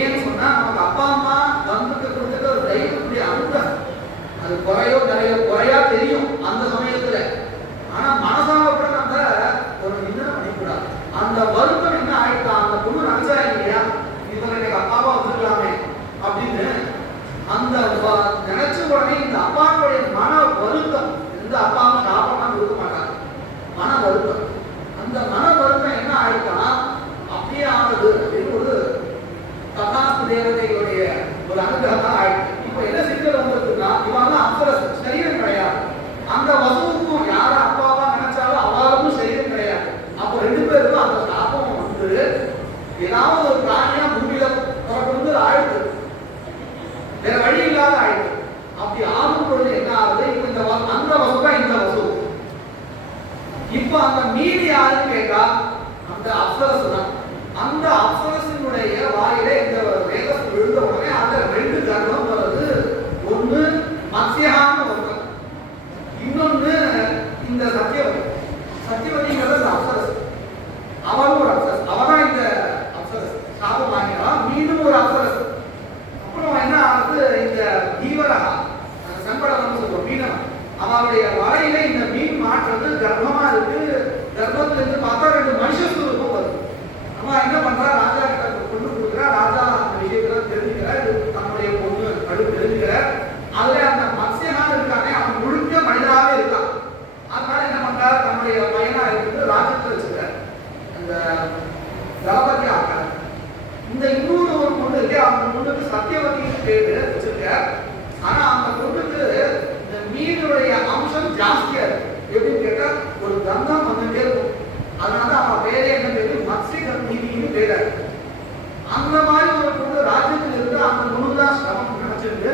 ஏன்னு சொன்னா நமக்கு அப்பா அம்மா வந்துட்டு கொடுத்துட்டு ஒரு தைரியக்கூடிய அனுபவம் அது குறையோ நிறையோ குறையா தெரியும் அந்த சமயத்துல. ஆனா மனசாக கூட நம்ம ஒரு நிர்ணயம் பண்ணிக்கூடாது. அந்த வருத்தம் என்ன ஆயிட்டா, அந்த பொண்ணு நினைச்சா இல்லையா இவங்க எனக்கு அப்பாவா வந்துருக்கலாமே அப்படின்னு அந்த நினைச்ச உடனே இந்த அப்பாவுடைய மன வருத்தம், எந்த அப்பாவும் சாப்பிடாம கொடுக்க மாட்டாங்க, மன வருத்தம். அந்த மன வருத்தம் என்ன ஆயிட்டா அப்படியே ஆனது அப்படின்னு ஒரு தகாசு தேவதைகளுடைய ஒரு அனுகிரகமா ஆயிடுச்சு. இப்ப என்ன சிக்கல் வந்திருக்குன்னா, இவங்க அப்சரஸ் சரீரம் கிடையாது. அந்த வசுவுக்கும் யார அப்பாவா நினைச்சாலும் அவளுக்கும் சரீரம் கிடையாது. அப்போ ரெண்டு பேருக்கும் அந்த சாபம் வந்து ஏதாவது ஒரு பிராணியா பூமியில புறப்பட்டு ஆயிடுது, வேற வழி இல்லாத ஆயிடுது. அப்படி ஆகும் பொழுது என்ன ஆகுது, இப்ப இந்த அந்த வசு தான் இந்த வசு. இப்ப அந்த மீதி யாருன்னு கேட்டா அந்த அப்சரஸ் தான். அந்த அப்சரசினுடைய வாயில இந்த வேதஸ் விழுந்த உடனே அந்த ரெண்டு கர்ப்பம் வருது. ஒண்ணு மத்ஸ்யகான்னு வருது, இன்னொன்னு இந்த சத்தியவதி. சத்தியவதிங்கிறது அந்த அப்சரஸ், அவளும் ஒரு அப்சரஸ். அவதான் இந்த அப்சரஸ் சாபம் வாங்கினாலும் மீண்டும் ஒரு அப்சரஸ். அப்புறம் என்ன ஆகுது, இந்த தீவரகா சம்பளம்னு சொல்லுவோம் மீனவன், அவனுடைய வலையில இந்த மீன் மாற்றுறது கர்ப்பமா இருக்கு. கர்ப்பத்துல இருந்து பார்த்தா ரெண்டு மனுஷ சுரூபம் வருது. அவன் என்ன பண்றா, ராஜா கிட்ட பொண்ணு கொடுக்குறா. ராஜா அந்த விஷயத்துல தெரிஞ்சுக்கிறார், தன்னுடைய பொண்ணு கடு தெரிஞ்சுக்கிறார். அதுல அந்த மத்ஸ்யகான் இருக்கானே அவன் முழுக்க மனிதனாவே இருக்கான். அதனால என்ன பண்றாரு, தன்னுடைய பையனா இருந்து ராஜ்யத்துல வச்சுக்கிறார், அந்த தளபதி ஆக்கார். இந்த இன்னொரு ஒரு பொண்ணு இருக்கு, அந்த பொண்ணுக்கு சத்தியவதின்னு பேரு வச்சிருக்கார். ஆனா அந்த பொண்ணுக்கு இந்த மீனுடைய அம்சம் ஜாஸ்தியா இருக்கு. எப்படின்னு கேட்டா ஒரு கந்தம் வந்துட்டே இருக்கும். அதனால அவன் பேரே என்ன பேரு, மத்ஸ்யகந்தின்னு பேரு. அந்த மாதிரி ஒரு பொண்ணு ராஜ்யத்தில் இருந்து அந்த பொண்ணு தான் சிரமம் நினைச்சிருந்து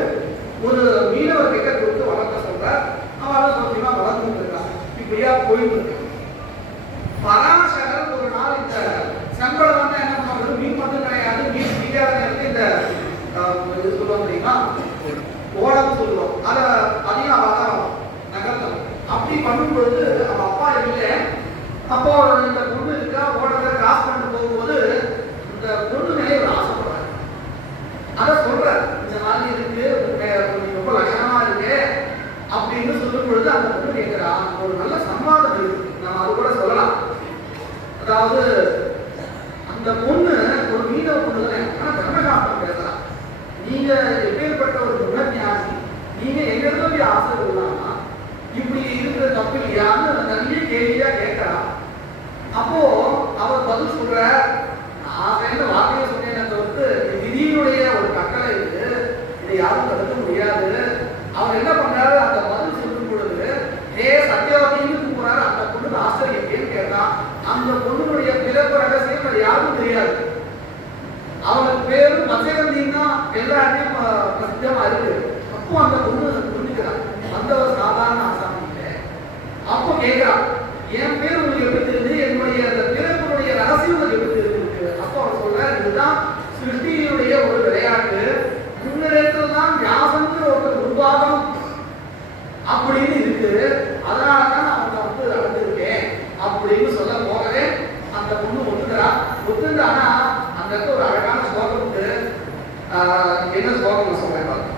ஒரு மீனவர் கிட்ட கொடுத்து வளர்க்க சொல்றார். அவளால சத்தியமா வளர்ந்துட்டு இருக்கான். இப்படியா போயிட்டு இருக்கு. பராசரர் ஒரு நாள் இந்த சம்பளம் வந்து என்ன பண்றது, மீன் மட்டும் கிடையாது, மீன் பிடிக்காத நேரத்தில் இந்த இது சொல்லுவோம் தெரியுமா, ஓடம் சொல்லுவோம், அதை அதையும் அவதான் நகர்த்தம். அப்படி பண்ணும் பொழுது அவன் அப்பா இல்லை. அப்போ இந்த பொண்ணு இருக்கா, ஓடத்தை கிராஸ் பண்ணிட்டு போகும்போது இந்த பொண்ணு மேலே ஒரு ஆசைப்படுறாரு. அதை சொல்றாரு, இந்த மாதிரி இருக்கு, ரொம்ப லட்சணமா இருக்கு அப்படின்னு சொல்லும் பொழுது அந்த பொண்ணு கேட்கிறா. ஒரு நல்ல சம்வாதம் இருக்கு, நம்ம அது கூட சொல்லலாம். அதாவது அந்த பொண்ணு ஒரு மீனவ பொண்ணு தானே, ஆனா தர்மசாஸ்திரம் பேசுறான். நீங்க எப்பேற்பட்ட ஒரு குணஞாசி, நீங்க எங்கிட்ட போய் ஆசை இல்லாமா இப்படி இருக்கிற தப்பு இல்லையான்னு நிறைய கேள்வியா கேட்கறான். அப்போ அவர் பதில் சொல்ற, ஆசைன்னு வார்த்தையை சொன்னேன்னு தவிர்த்து விதியினுடைய ஒரு கட்டளை இது, இதை யாரும் தடுக்க முடியாது. அவர் என்ன பண்றாரு, அந்த பதில் சொல்லும் பொழுது சத்தியவதின்னு போறாரு. அந்த பொண்ணு ஆசிரியர் எப்படின்னு கேட்டான். அந்த பொண்ணுடைய பிறப்பு ரகசியம் அது யாருக்கும் தெரியாது. அவனுக்கு பேரும் மத்ஸ்யகந்தின்னா எல்லா இடத்தையும் பிரசித்தமா இருக்கு. அப்போ அந்த பொண்ணு புரிஞ்சுக்கிறான், அந்த ஒரு சாதாரண ஆசாமி இல்லை. அப்போ கேட்கிறான், என் பேர் உங்களுக்கு எப்படி தெரியுது, என்னுடைய அந்த பிறப்புடைய ரகசியம் உங்களுக்கு எப்படி தெரிஞ்சிருக்கு? அப்போ அவர் சொல்ற, இதுதான் சிருஷ்டியினுடைய ஒரு விளையாட்டு. முன்னிடத்தில் தான் வியாசங்கிற ஒரு உருவாகம் அப்படின்னு இருக்கு, அதனாலதான் நான் அவங்க வந்து அடைஞ்சிருக்கேன் அப்படின்னு சொல்ல போகவே அந்த பொண்ணு ஒத்துக்கிறானா. அந்த இடத்துல ஒரு அழகான ஸ்லோகம் உண்டு. என்ன ஸ்லோகம் சொல்றேன் பாருங்க.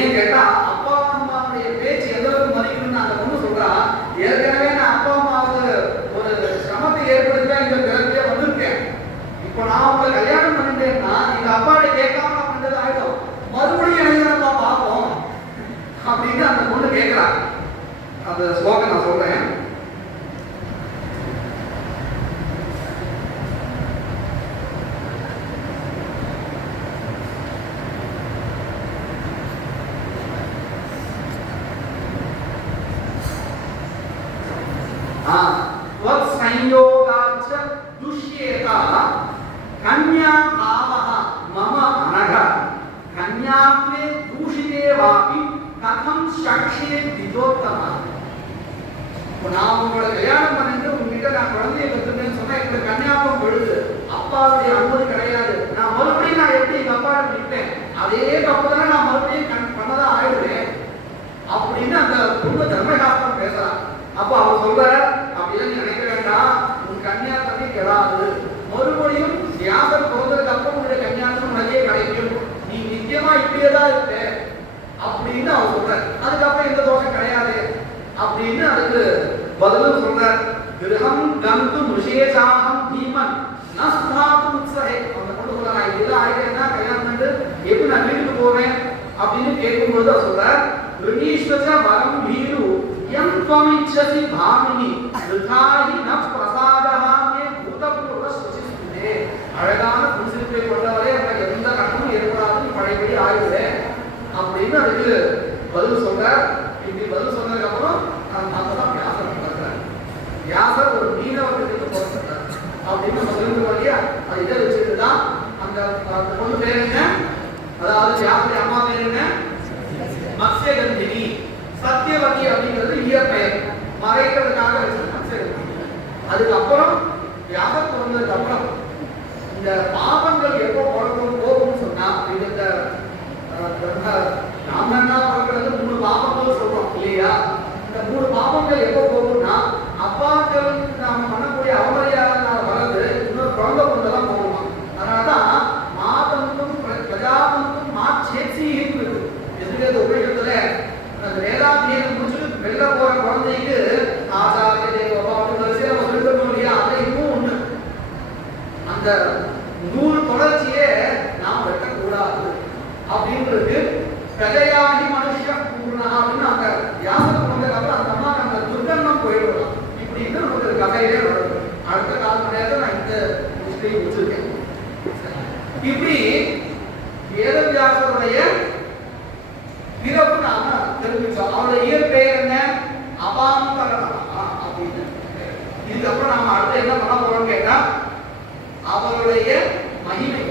ஏன் கேட்டா, அப்பா அம்மாவுடைய பேச்சு எந்த அளவுக்கு மதிக்கணும்னு அந்த பொண்ணு சொல்றா. ஏற்கனவே நான் அப்பா அம்மாவுக்கு ஒரு சிரமத்தை ஏற்படுத்தி இந்த பிறப்பே வந்திருக்கேன். இப்போ நான் உங்களை கல்யாணம் பண்ணிட்டேன்னா எங்க அப்பாட்ட கேட்காம நான் பண்ணது ஆயிடும், மறுபடியும் எனக்கு நம்ம பார்ப்போம் அப்படின்னு அந்த பொண்ணு கேட்கிறா. அந்த ஸ்லோகம் நான் சொல்றேன். संयोगाच दुष्येता कन्या भावः मम अनघ कन्यात्वे दूषिते वापि कथं शक्ष्ये द्विजोत्तम. நான் உங்களோட கல்யாணம் பண்ணிட்டு உங்ககிட்ட நான் குழந்தைய பெற்றுட்டேன்னு சொன்னா எங்களுக்கு கன்னியாபம் விழுது, அப்பாவுடைய அனுமதி கிடையாது, நான் மறுபடியும் நான் எப்படி எங்க அப்பா விட்டேன் அதே தப்பு தானே நான் மறுபடியும் பண்ணதான் ஆயிடுவேன் அப்படின்னு அந்த பொண்ணு தர்மசாஸ்திரம் பேசுறான். அப்போ அவர் சொல்ற, அப்படிலாம் நீ நினைக்க வேண்டாம், உன் கன்னியாத்தமே கெடாது, மறுபடியும் வியாசர் பிறந்ததுக்கு அப்புறம் உங்களுடைய கன்னியாத்தம் உனக்கே கிடைக்கும், நீ நிச்சயமா இப்படியேதான் இருப்ப அப்படின்னு அவர் சொல்றார். அதுக்கப்புறம் எந்த தோஷம் கிடையாது அப்படின்னு அதுக்கு பதிலும் சொல்றார். கிரகம் கந்து முஷேசாகம் பீமன் நஸ்தாத்து உத்ஸஹே. அந்த பொண்ணு சொல்ற, நான் இப்படிதான் ஆயிட்டேன்னா கல்யாணம் பண்ணிட்டு எப்படி நான் வீட்டுக்கு போவேன் அப்படின்னு கேட்கும்போது அவர் சொல்றார், ரிணீஸ்வச வரம் வீரு यं त्वमिच्छसि भामिनी ऋथाहि न प्रसादः मे भूतपूर्व सुचिस्ते. அழகான புரிசிப்பை கொண்டவரே, நமக்கு எந்த கட்டமும் ஏற்படாது, பழையபடி ஆயிடுவே அப்படின்னு அதுக்கு பதில் சொல்றார். இப்படி பதில் சொன்னதுக்கு அப்புறம் அப்பதான் வியாசர் நடக்கிறார். வியாசர் ஒரு மீனவர்களுக்கு பிறந்தார் அப்படின்னு நம்ம சொல்லிட்டு இல்லையா. அது இதை வச்சுட்டுதான் அந்த பொண்ணு பேர் என்ன, அதாவது வியாசருடைய அம்மா பேர் என்ன, மத்ஸ்யகந்தினி. சத்தியவதி அப்படிங்கிறது இயற்பெயர், மறைக்கிறதுக்காக வச்சிருக்காங்க. அதுக்கப்புறம் வியாசர் பிறந்ததுக்கு அப்புறம் இந்த பாபங்கள் எப்போ போகும்னு சொன்னா, இந்த ராமண்ணா பிறக்கிறது 3 பாபங்கள் சொல்றோம் இல்லையா. இந்த 3 பாபங்கள் எப்போ போகும்னா, அப்பாக்கள் நாம பண்ணக்கூடிய அவமரியாதை வர்றது இன்னொரு குழந்தை கொண்டெல்லாம் போகுமா. அதனாலதான் மாதந்தும் பிரஜாபந்தும் மாச்சேட்சியும் இருக்கு. எதுக்கு உபயோகத்துல வேதாத்தியம் முடிச்சுட்டு வெளில போற குழந்தைக்கு ஆசாரிய தேவபா அப்படின்னு வரிசையில நம்ம சொல்லிட்டு இல்லையா. அதை இன்னும் ஒண்ணு, அந்த நூல் தொடர்ச்சியே நாம் வெட்டக்கூடாது அப்படின்றது. பிரஜையாகி மனுஷ பூர்ணா அப்படின்னு அந்த யாசகம் கொண்டதுக்கு அந்த அம்மாக்கு அந்த துர்கண்ணம் போயிடலாம். இப்படி இன்னும் நமக்கு கதையிலே நடக்கும். அடுத்த கால நேரத்தில் நான் இந்த புஸ்தகத்தை முடிச்சிருக்கேன். இப்படி வேதவியாசருடைய பிறப்பு நாம தெரிஞ்சுச்சோம். அவருடைய இயற்பெயர் என்ன, அபாந்தரா அப்படின்னு. இதுக்கப்புறம் நாம அடுத்து என்ன பண்ண போறோம்னு கேட்டா, அவருடைய மகிமை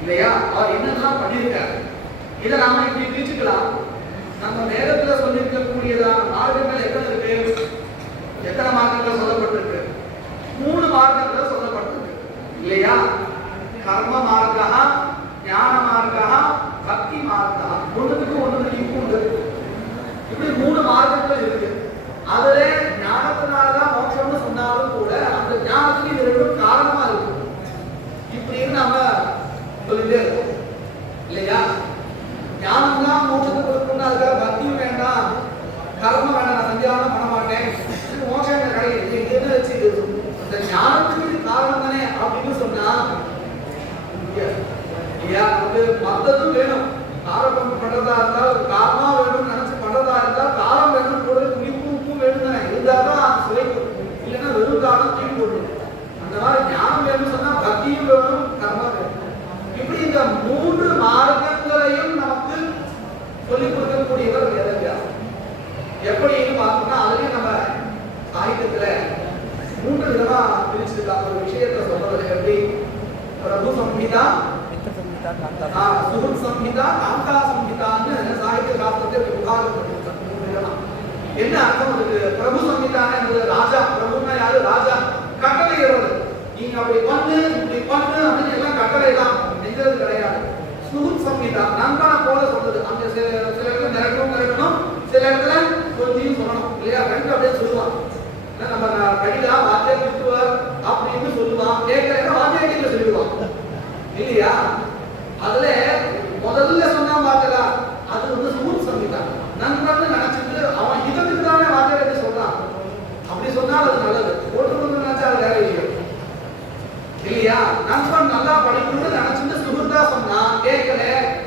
இல்லையா, அவர் என்னெல்லாம் பண்ணியிருக்காரு இதை நாம இப்படி பிரிச்சுக்கலாம். நம்ம வேதத்துல சொல்லியிருக்கக்கூடியதான மார்க்கங்கள் எத்தனை இருக்கு, எத்தனை மார்க்கங்கள் சொல்லப்பட்டிருக்கு, 3 மார்க்கங்கள் சொல்லப்பட்டிருக்கு இல்லையா. கர்ம மார்க்கா, ஞான மார்க்கா, பக்தி மார்க்கா. ஒண்ணுக்கு உண்டு. இப்படி 3 மார்க்கங்கள் இருக்கு. அதுல ஞானத்தினாலதான் மோட்சம்னு சொன்னாலும் கூட அந்த ஞானத்துக்கு இது 2 காரணமா இருக்கு. இப்படின்னு நாம சொல்லிட்டே இருக்கோம் இல்லையா. ஞானம் தான் மோட்சத்தை கொடுக்கணும், அதுக்காக பக்தியும் வேண்டாம், கர்மம் வேண்டாம், நான் சந்தியானம் பண்ண மாட்டேன், மோட்சம் கிடையாது, எது வச்சு அந்த ஞானத்துக்கு இது காரணம் தானே அப்படின்னு சொன்னா பண்றதா இருந்தால் காரமா வேணும்னு நினைச்சு பண்றதா இருந்தால் காரம் வேணும், கூட புளிப்பு உப்பும் வேணும் தானே, இருந்தாதான் அது சுவைக்கும். இல்லைன்னா வெறும் காரம் தூக்கி போடணும். அந்த மாதிரி ஞானம் வேணும்னு சொன்னா பக்தியும் வேணும், கர்மம் வேணும். இப்படி இந்த 3 மார்க்கங்களையும் நமக்கு சொல்லிக் கொடுக்கக்கூடியவர் வேதவியாசர். எப்படின்னு பார்த்தோம்னா அதுலயும் நம்ம சாகித்யத்துல 3 விதமா பிரிச்சிருக்காங்க. ஒரு விஷயத்தை சொல்றது எப்படி, பிரபு சம்ஹிதா, சுஹுத் சம்ஹிதா, காந்தா சம்ஹிதான்னு சாகித்ய சாஸ்திரத்தை விபாகம் பண்ணிருக்காங்க 3 விதமா. என்ன அர்த்தம் அதுக்கு? பிரபு சம்ஹிதான்னு ராஜா, பிரபுன்னா யாரு? ராஜா. கட்டளை இடுறது, நீங்க அப்படி பண்ணு இப்படி பண்ணு அப்படின்னு எல்லாம் கட்டளை தான் நெஞ்சது கிடையாது. சுஹுத் சம்ஹிதா நண்பனை போல சொல்றது. அந்த சில இடத்துல நிரட்டணும், சில இடத்துல கொஞ்சம் சொல்லணும் இல்லையா? ரெண்டு அப்படியே சொல்லுவான். நம்ம படிக்கலாம் வாத்தியார் திட்டுவார் அப்படின்னு சொல்லுவான், கேட்கறேன்னா வாத்தியார் சொல்லிடுவான் இல்லையா? அதுல முதல்ல சொன்னா பார்த்தலாம், அது வந்து சுஹுத் சம்ஹிதா. நண்பன் நினைச்சிட்டு அவன் இதற்கு தானே வாத்தியார் சொல்றான், அப்படி சொன்னால் அது நல்லது. போட்டு நினைச்சா அது வேற விஷயம் இல்லையா? நண்பன் நல்லா படிக்கணும்னு நினைச்சிட்டு சுஹுத்தா சொன்னா கேட்கல,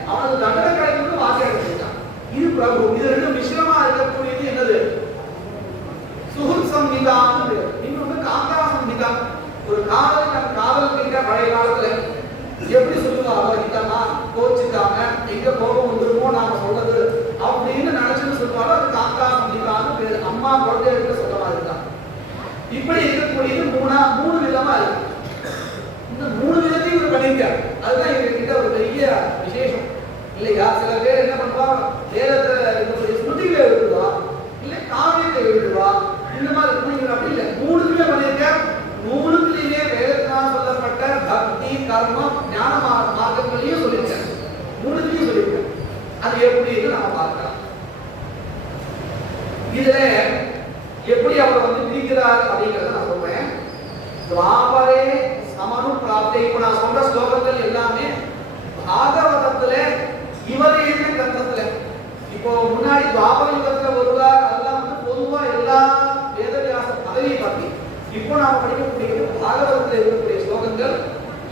அவனுக்கு தண்டனை கிடைக்கணும்னு வாத்தியார் சொல்லிட்டான். இது பிரபு. இது ரெண்டு மிஸ்ரமா இருக்கக்கூடியது என்னது? சுஹுத் சம்ஹிதான்னு. இன்னொன்று காந்தா சம்ஹிதா. ஒரு காதல் கிட்ட பழைய காலத்துல எப்படி சொல்லுவா, அவகிட்டமா கோச்சிக்காம எங்க கோபம் வந்துருமோ நாம சொல்றது அப்படின்னு நினைச்சுன்னு சொல்லுவாங்க. அது காந்தா சம்ஹிதான்னு பேரு. அம்மா குழந்தைகிட்ட சொல்ல மாதிரி தான். இப்படி இருக்கக்கூடியது 3 விதமா இருக்கு. இந்த 3 விதத்தையும் இவர் பண்ணிருக்காரு. அதுதான் இவர்கிட்ட ஒரு பெரிய விசேஷம் இல்லையா? சில பேர் என்ன பண்ணுவாங்க, வேதத்தை இருக்கக்கூடிய ஸ்மிருதிகளை எழுதுவா, இல்ல காவியத்தை எழுதுவா, இந்த மாதிரி புரியுங்க. அப்படி இல்லை, 3த்துமே பண்ணிருக்கார். 3த்துலயுமே வேதத்தினால் சொல்லப்பட்ட பக்தி, கர்மம், ஞான மார்க்கங்களையும் சொல்லியிருக்காரு. 3த்துலயும் சொல்லியிருக்காரு. அது எப்படின்னு நாம பார்க்கலாம். இதுல எப்படி அவர் வந்து பிரிக்கிறார் அப்படிங்கறத நான் சொல்றேன். துவாபரே சமனு பிராப்தே. இப்ப நான் சொல்ற ஸ்லோகங்கள் எல்லாமே பாகவதத்துல இவர் எழுதின கிரந்தத்துல. இப்போ முன்னாடி துவாபர யுகத்துல வருவார், அதெல்லாம் வந்து பொதுவா எல்லா வேதவியாச பதவியை பத்தி. இப்போ நாம படிக்கக்கூடியது பாகவதத்துல இருக்கக்கூடிய ஸ்லோகங்கள்.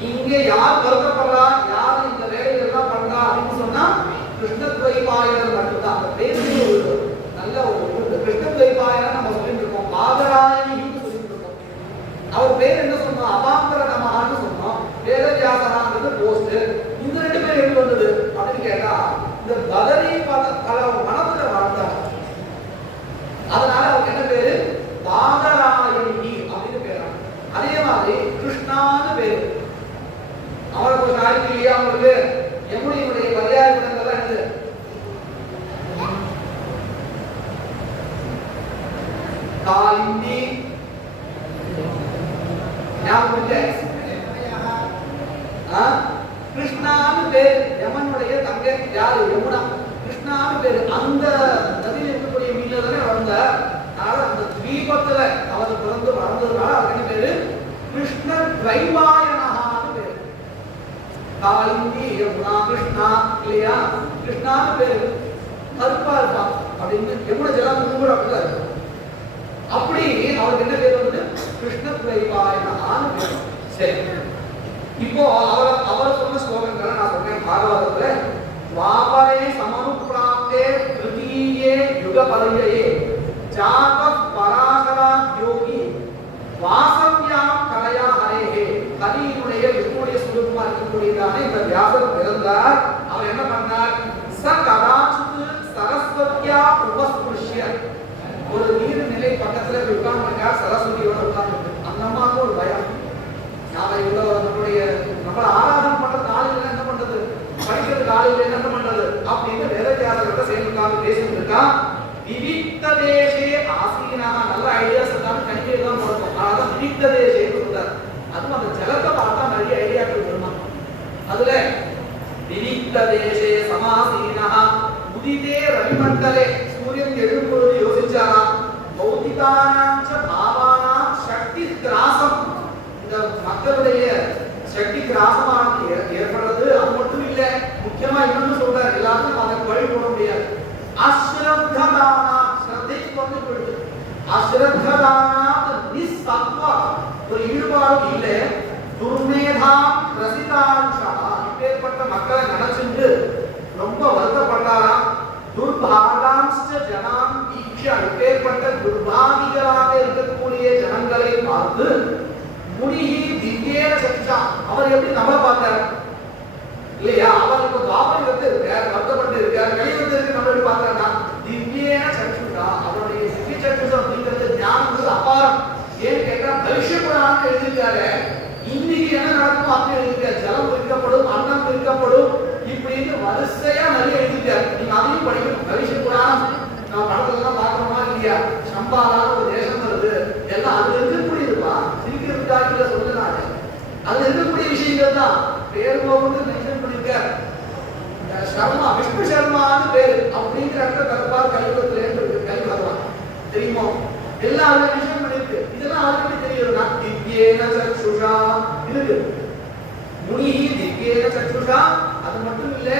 இங்க யார் வருத்தப்படுறா, யார் இந்த வேலைகள் எல்லாம் பண்றா அப்படின்னு சொன்னா கிருஷ்ணத்வைபாயனர் மட்டும்தான். அந்த பேருக்கு ஒரு நல்ல ஒரு கிருஷ்ணத்வைபாயனர் நம்ம சொல்லிட்டு இருக்கோம், பாதராயணின்னு சொல்லிட்டு இருக்கோம். அவர் பேர் என்ன சொன்னோம்? அபாந்தர நமஹான்னு சொன்னோம். வேதவியாசனாங்கிறது போஸ்ட். இந்த 2 பேர் எப்படி வந்தது அப்படின்னு கேட்டா, இந்த பதரி மனத்துல வாழ்ந்தார். அதனால அவருக்கு என்ன பேரு? பாதராயணி அப்படின்னு பேரு. அதே மாதிரி கிருஷ்ணான்னு பேரு. அவருக்கு ஒரு நாளைக்கு இல்லையா, அவங்களுக்கு யமுனையுடைய பர்யாய குணங்கள்லாம் என்னது? காலிந்தி, கிருஷ்ணான்னு பேரு. யமனுடைய தங்கை யாரு? யமுனா. கிருஷ்ணான்னு பேரு. அந்த நதியில் இருக்கக்கூடிய மீன்ல தானே வளர்ந்தார். அதனால அந்த தீபத்துல அவர் பிறந்து வளர்ந்ததுனால அவருக்கு என்ன பேரு? கிருஷ்ண துவைபாயனஹான்னு பேரு. காலிந்தி, யமுனா, கிருஷ்ணா இல்லையா? கிருஷ்ணான்னு பேரு. கருப்பா இருப்பான் அப்படின்னு யமுனை ஜலம் கூட அப்படிதான் இருக்கும். அப்படி அவருக்கு என்ன பேர் வந்து கிருஷ்ண துவைபாயனஹான்னு பேரு. சரி, இப்போ அவர் சொன்ன ஸ்லோகங்களை நான் சொன்னேன். பாகவதத்துல துவாபரே சமனுப்ராப்தே த்ரிதீயே யுகபலயே ஜாத பராசரா யோகி வாசவ்யாம் கலையா ஹரேஹே. ஹரியினுடைய விஷ்ணுடைய சுரூபமா இருக்கக்கூடியதான இந்த வியாசர் பிறந்தார். அவர் என்ன பண்ணார்? ச கதாச்சித் சரஸ்வத்யா உபஸ்பிருஷ்ய. ஒரு நீர்நிலை பக்கத்துல உட்கார்ந்துருக்கார், சரஸ்வதியோட உட்கார்ந்து. அந்த அம்மாவுக்கு ஒரு பயம். நாம இவ்வளவு நம்மள ஆராதனை பண்ற காலையில என்ன பண்றது, படிக்கிறது காலையில என்ன பண்றது அப்படின்னு வேதவியாசர்கிட்ட சேர்ந்துருக்காங்க, பேசிட்டு இருக்கா. விவிக்த தேசே ஆசீனா. நல்ல ஐடியாஸ் இருந்தாலும் கணிக்கையில் தான் போடணும். அதனால விவிக்த தேசேன்னு சொல்றாரு. அதுவும் அந்த ஜலத்தை பார்த்தா நிறைய ஐடியாக்கள் வருமா. அதுல விவிக்த தேசே சமாசீனா உதிதே ரவிமண்டலே. சூரியன் எழும்பொழுது யோசிச்சாரா. பௌத்திகானாஞ்ச பாவானாம் சக்தி கிராசம். இந்த மக்களுடைய சக்தி கிராசமானது ஏற்படுறது. அது மட்டும் இல்ல, முக்கியமா இன்னொன்னு சொல்றாரு, எல்லாருக்கும் அதற்கு வழி போட முடியாது. அஸ்ரத்ததானா, ஸ்ரத்தைக்கு வந்து போயிடுது. அஸ்ரத்ததானா நிஸ்ஸத்வா, ஒரு ஈடுபாடு இல்ல. துர்மேதா பிரசிதான்ஷா, இப்பேற்பட்ட மக்களை நினைச்சுட்டு ரொம்ப வருத்தப்பட்டாரா. ஜனாம் ஈக்ஷ இப்பேற்பட்ட துர்பாகிகளாக இருக்கக்கூடிய ஜனங்களை பார்த்து முனிகி திவ்யேன சக்ஷா அவர் எப்படி நம்ம பார்த்தார் இல்லையா? அவர் இப்ப துவாபரத்தை இருக்கார், வருத்தப்பட்டு இருக்கார், கலியுகத்திற்கு நம்ம எப்படி பார்த்தார்னா திவ்யேன சக்ஷுஷா அவருடைய திவ்ய சக்ஷுஷா அப்படிங்கிறது ஞானம் அபாரம். ஏன்னு கேட்டா பவிஷ்ய புராணம் எழுதியிருக்காரு. இன்னைக்கு என்ன நடக்கும் அப்படி எழுதியிருக்காரு. ஜலம் விற்கப்படும், அன்னம் விற்கப்படும், இப்படின்னு வரிசையா நிறைய எழுதியிருக்காரு. நீங்க அதையும் படிக்கணும். பவிஷ்ய புராணம் நம்ம படத்துலாம் பார்க்கணுமா இல்லையா? சம்பாலான ஒரு தேசம் வருது, எல்லாம் அதுல இருக்கக்கூடியதுப்பா. சிரிக்கிறதுக்காக சொல்லுறாங்க, அதுல இருக்கக்கூடிய விஷயங்கள் தான். பேர் வந்து மென்ஷன் பண்ணிருக்காரு. சர்மா, விஷ்ணு சர்மான்னு பேரு அப்படிங்கிற கருப்பார் கலியுகத்துல இருக்கு. கலி பகவான் தெரியுமோ? எல்லாம் மென்ஷன் பண்ணிருக்கு. இதெல்லாம் ஆல்ரெடி தெரியுதுன்னா திவ்யேன சக்ஷுஷா இருக்கு. முனிஹி திவ்யேன சக்ஷுஷா. அது மட்டும் இல்ல,